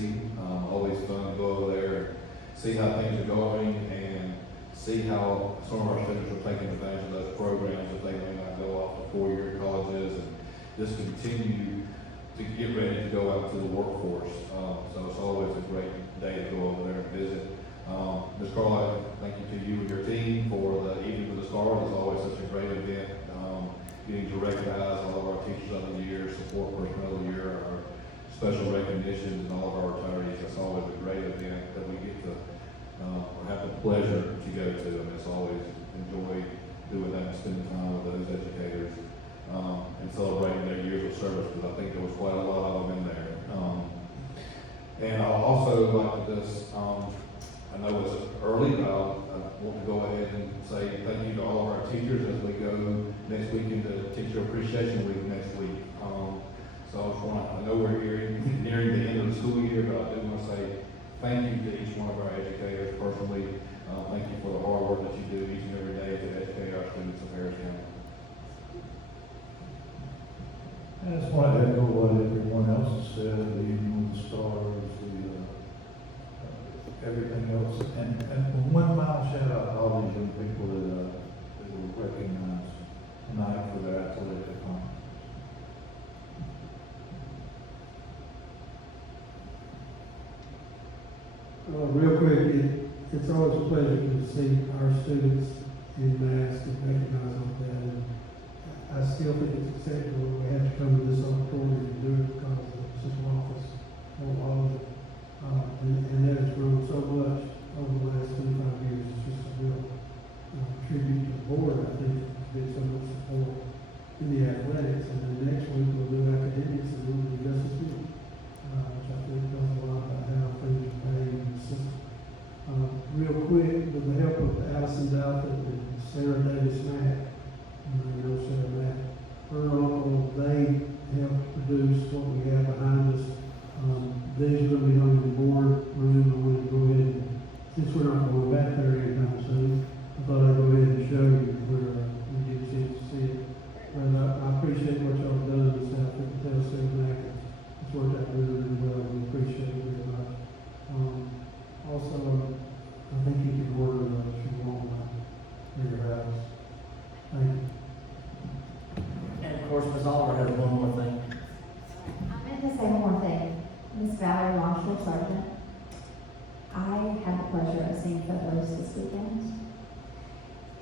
Always fun to go over there and see how things are going and see how some of our students are taking advantage of those programs that they may not go off to four-year colleges and just continue to get ready to go out to the workforce. So it's always a great day to go over there and visit. Ms. Carlisle, thank you to you and your team for the Evening with the Stars. It's always such a great event. Getting to recognize all of our teachers of the year, support personnel of the year, our special recognitions, and all of our retirees. It's always a great event that we get to or have the pleasure to go to. And it's always enjoy doing that and spending time with those educators and celebrating their years of service, because I think there was quite a lot of them in there. And I'll also like to just, I know it's early, but I want to go ahead and say thank you to all of our teachers as we go next week into Teacher Appreciation Week next week. I know we're nearing the end of the school year, but I do want to say thank you to each one of our educators personally. Thank you for the hard work that you do each and every day to educate our students of Harris County. I just want to echo what everyone else has said, the Evening with the Stars, everything else. And one final shout out to all these young people that were recognized tonight for their athletic accomplishments. Real quick, it's always a pleasure to see our students in mass and recognize them that. And I still think it's acceptable we have to come to this auditorium and do it because of central office on all of it. And that has grown so much over the last 25 years. It's just a real tribute to the board, I think, to get so much support in the athletics. And then next week we'll do academics and we'll do justice field, which I think does a lot about how things are paid in the system. Real quick, with the help of Allison Douthit and Sarah Davis-Mack, I know Sarah Mack, her uncle, they helped produce what we have behind us. These are going to be hung in the board room. I wanted to go ahead and, since we're not going back there anytime soon, I thought I'd go ahead and show you where we get a chance to see it. And I appreciate what y'all have done this afternoon. Sarah Mack, it's worked out really, really well. We appreciate it very much. Village this weekend.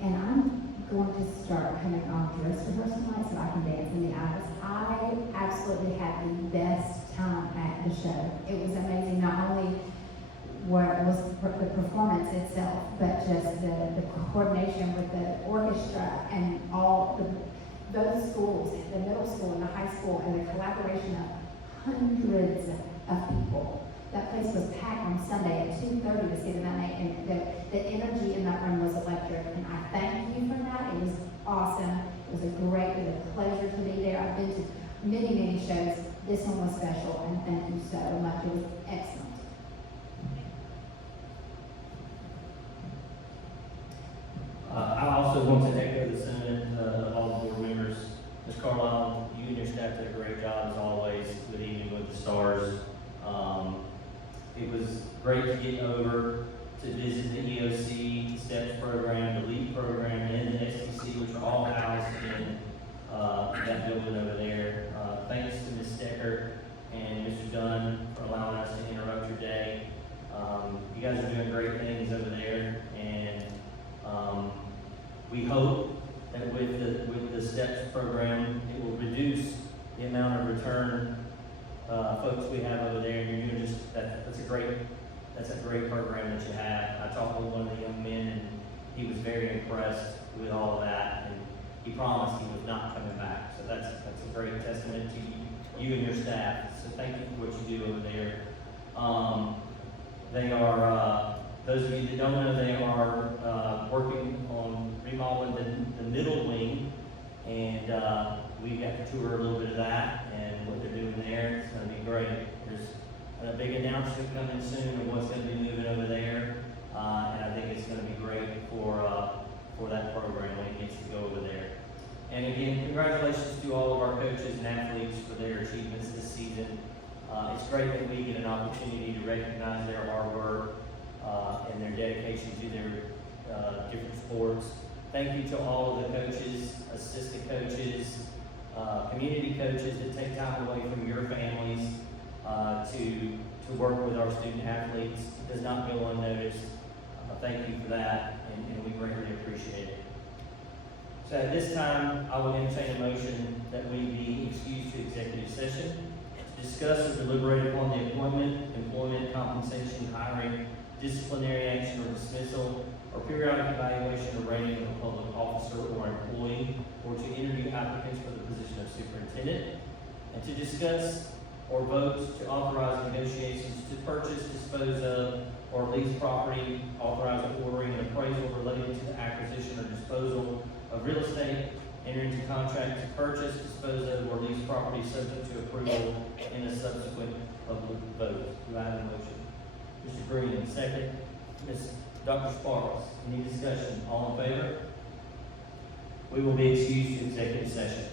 And I'm going to start putting on dress rehearsal night so I can dance in the aisles. I absolutely had the best time at the show. It was amazing, not only what was the performance itself, but just the coordination with the orchestra and all those schools, the middle school and the high school, and the collaboration of hundreds of people. That place was packed on Sunday at 2:30 to see the matinee, and the energy in that room was electric, and I thank you for that. It was awesome. It was a pleasure to be there. I've been to many shows. This one was special, and thank you so much. It was excellent. I also want to echo the sentiment of all the board members. Ms. Carlisle, you and your staff did a great job as always with Evening with the Stars. It was great to get over to visit the EOC, STEPS program, the LEAP program, and the STC, which are all housed in that building over there. Thanks to Ms. Stecker and Mr. Dunn for allowing us to interrupt your day. You guys are doing great things over there, and we hope that with the STEPS program, it will reduce the amount of return folks we have over there. And you're doing that's a great program that you have. I talked with one of the young men, and he was very impressed with all of that, and he promised he was not coming back. So that's a great testament to you and your staff. So thank you for what you do over there. They are, those of you that don't know, they are working on remodeling the middle wing, and we got to tour a little bit of that and what they're doing there. It's going to be great. There's a big announcement coming soon of what's going to be moving over there, and I think it's going to be great for that program when it gets to go over there. And again, congratulations to all of our coaches and athletes for their achievements this season. It's great that we get an opportunity to recognize their hard work and their dedication to their different sports. Thank you to all of the coaches, assistant coaches, community coaches that take time away from your families to work with our student athletes. It does not go unnoticed. Thank you for that, and we greatly appreciate it. So at this time, I will entertain a motion that we be excused to executive session to discuss or deliberate upon the appointment, employment, compensation, hiring, disciplinary action or dismissal, or periodic evaluation or rating of a public officer or employee, or to interview applicants for the position of superintendent, and to discuss or vote to authorize negotiations to purchase, dispose of, or lease property, authorize ordering an appraisal related to the acquisition or disposal of real estate, enter into contract to purchase, dispose of, or lease property subject to approval in a subsequent public vote. Do I have a motion? Mr. Green, second. Ms. Dr. Sparks, any discussion? All in favor? We will be excused to executive session.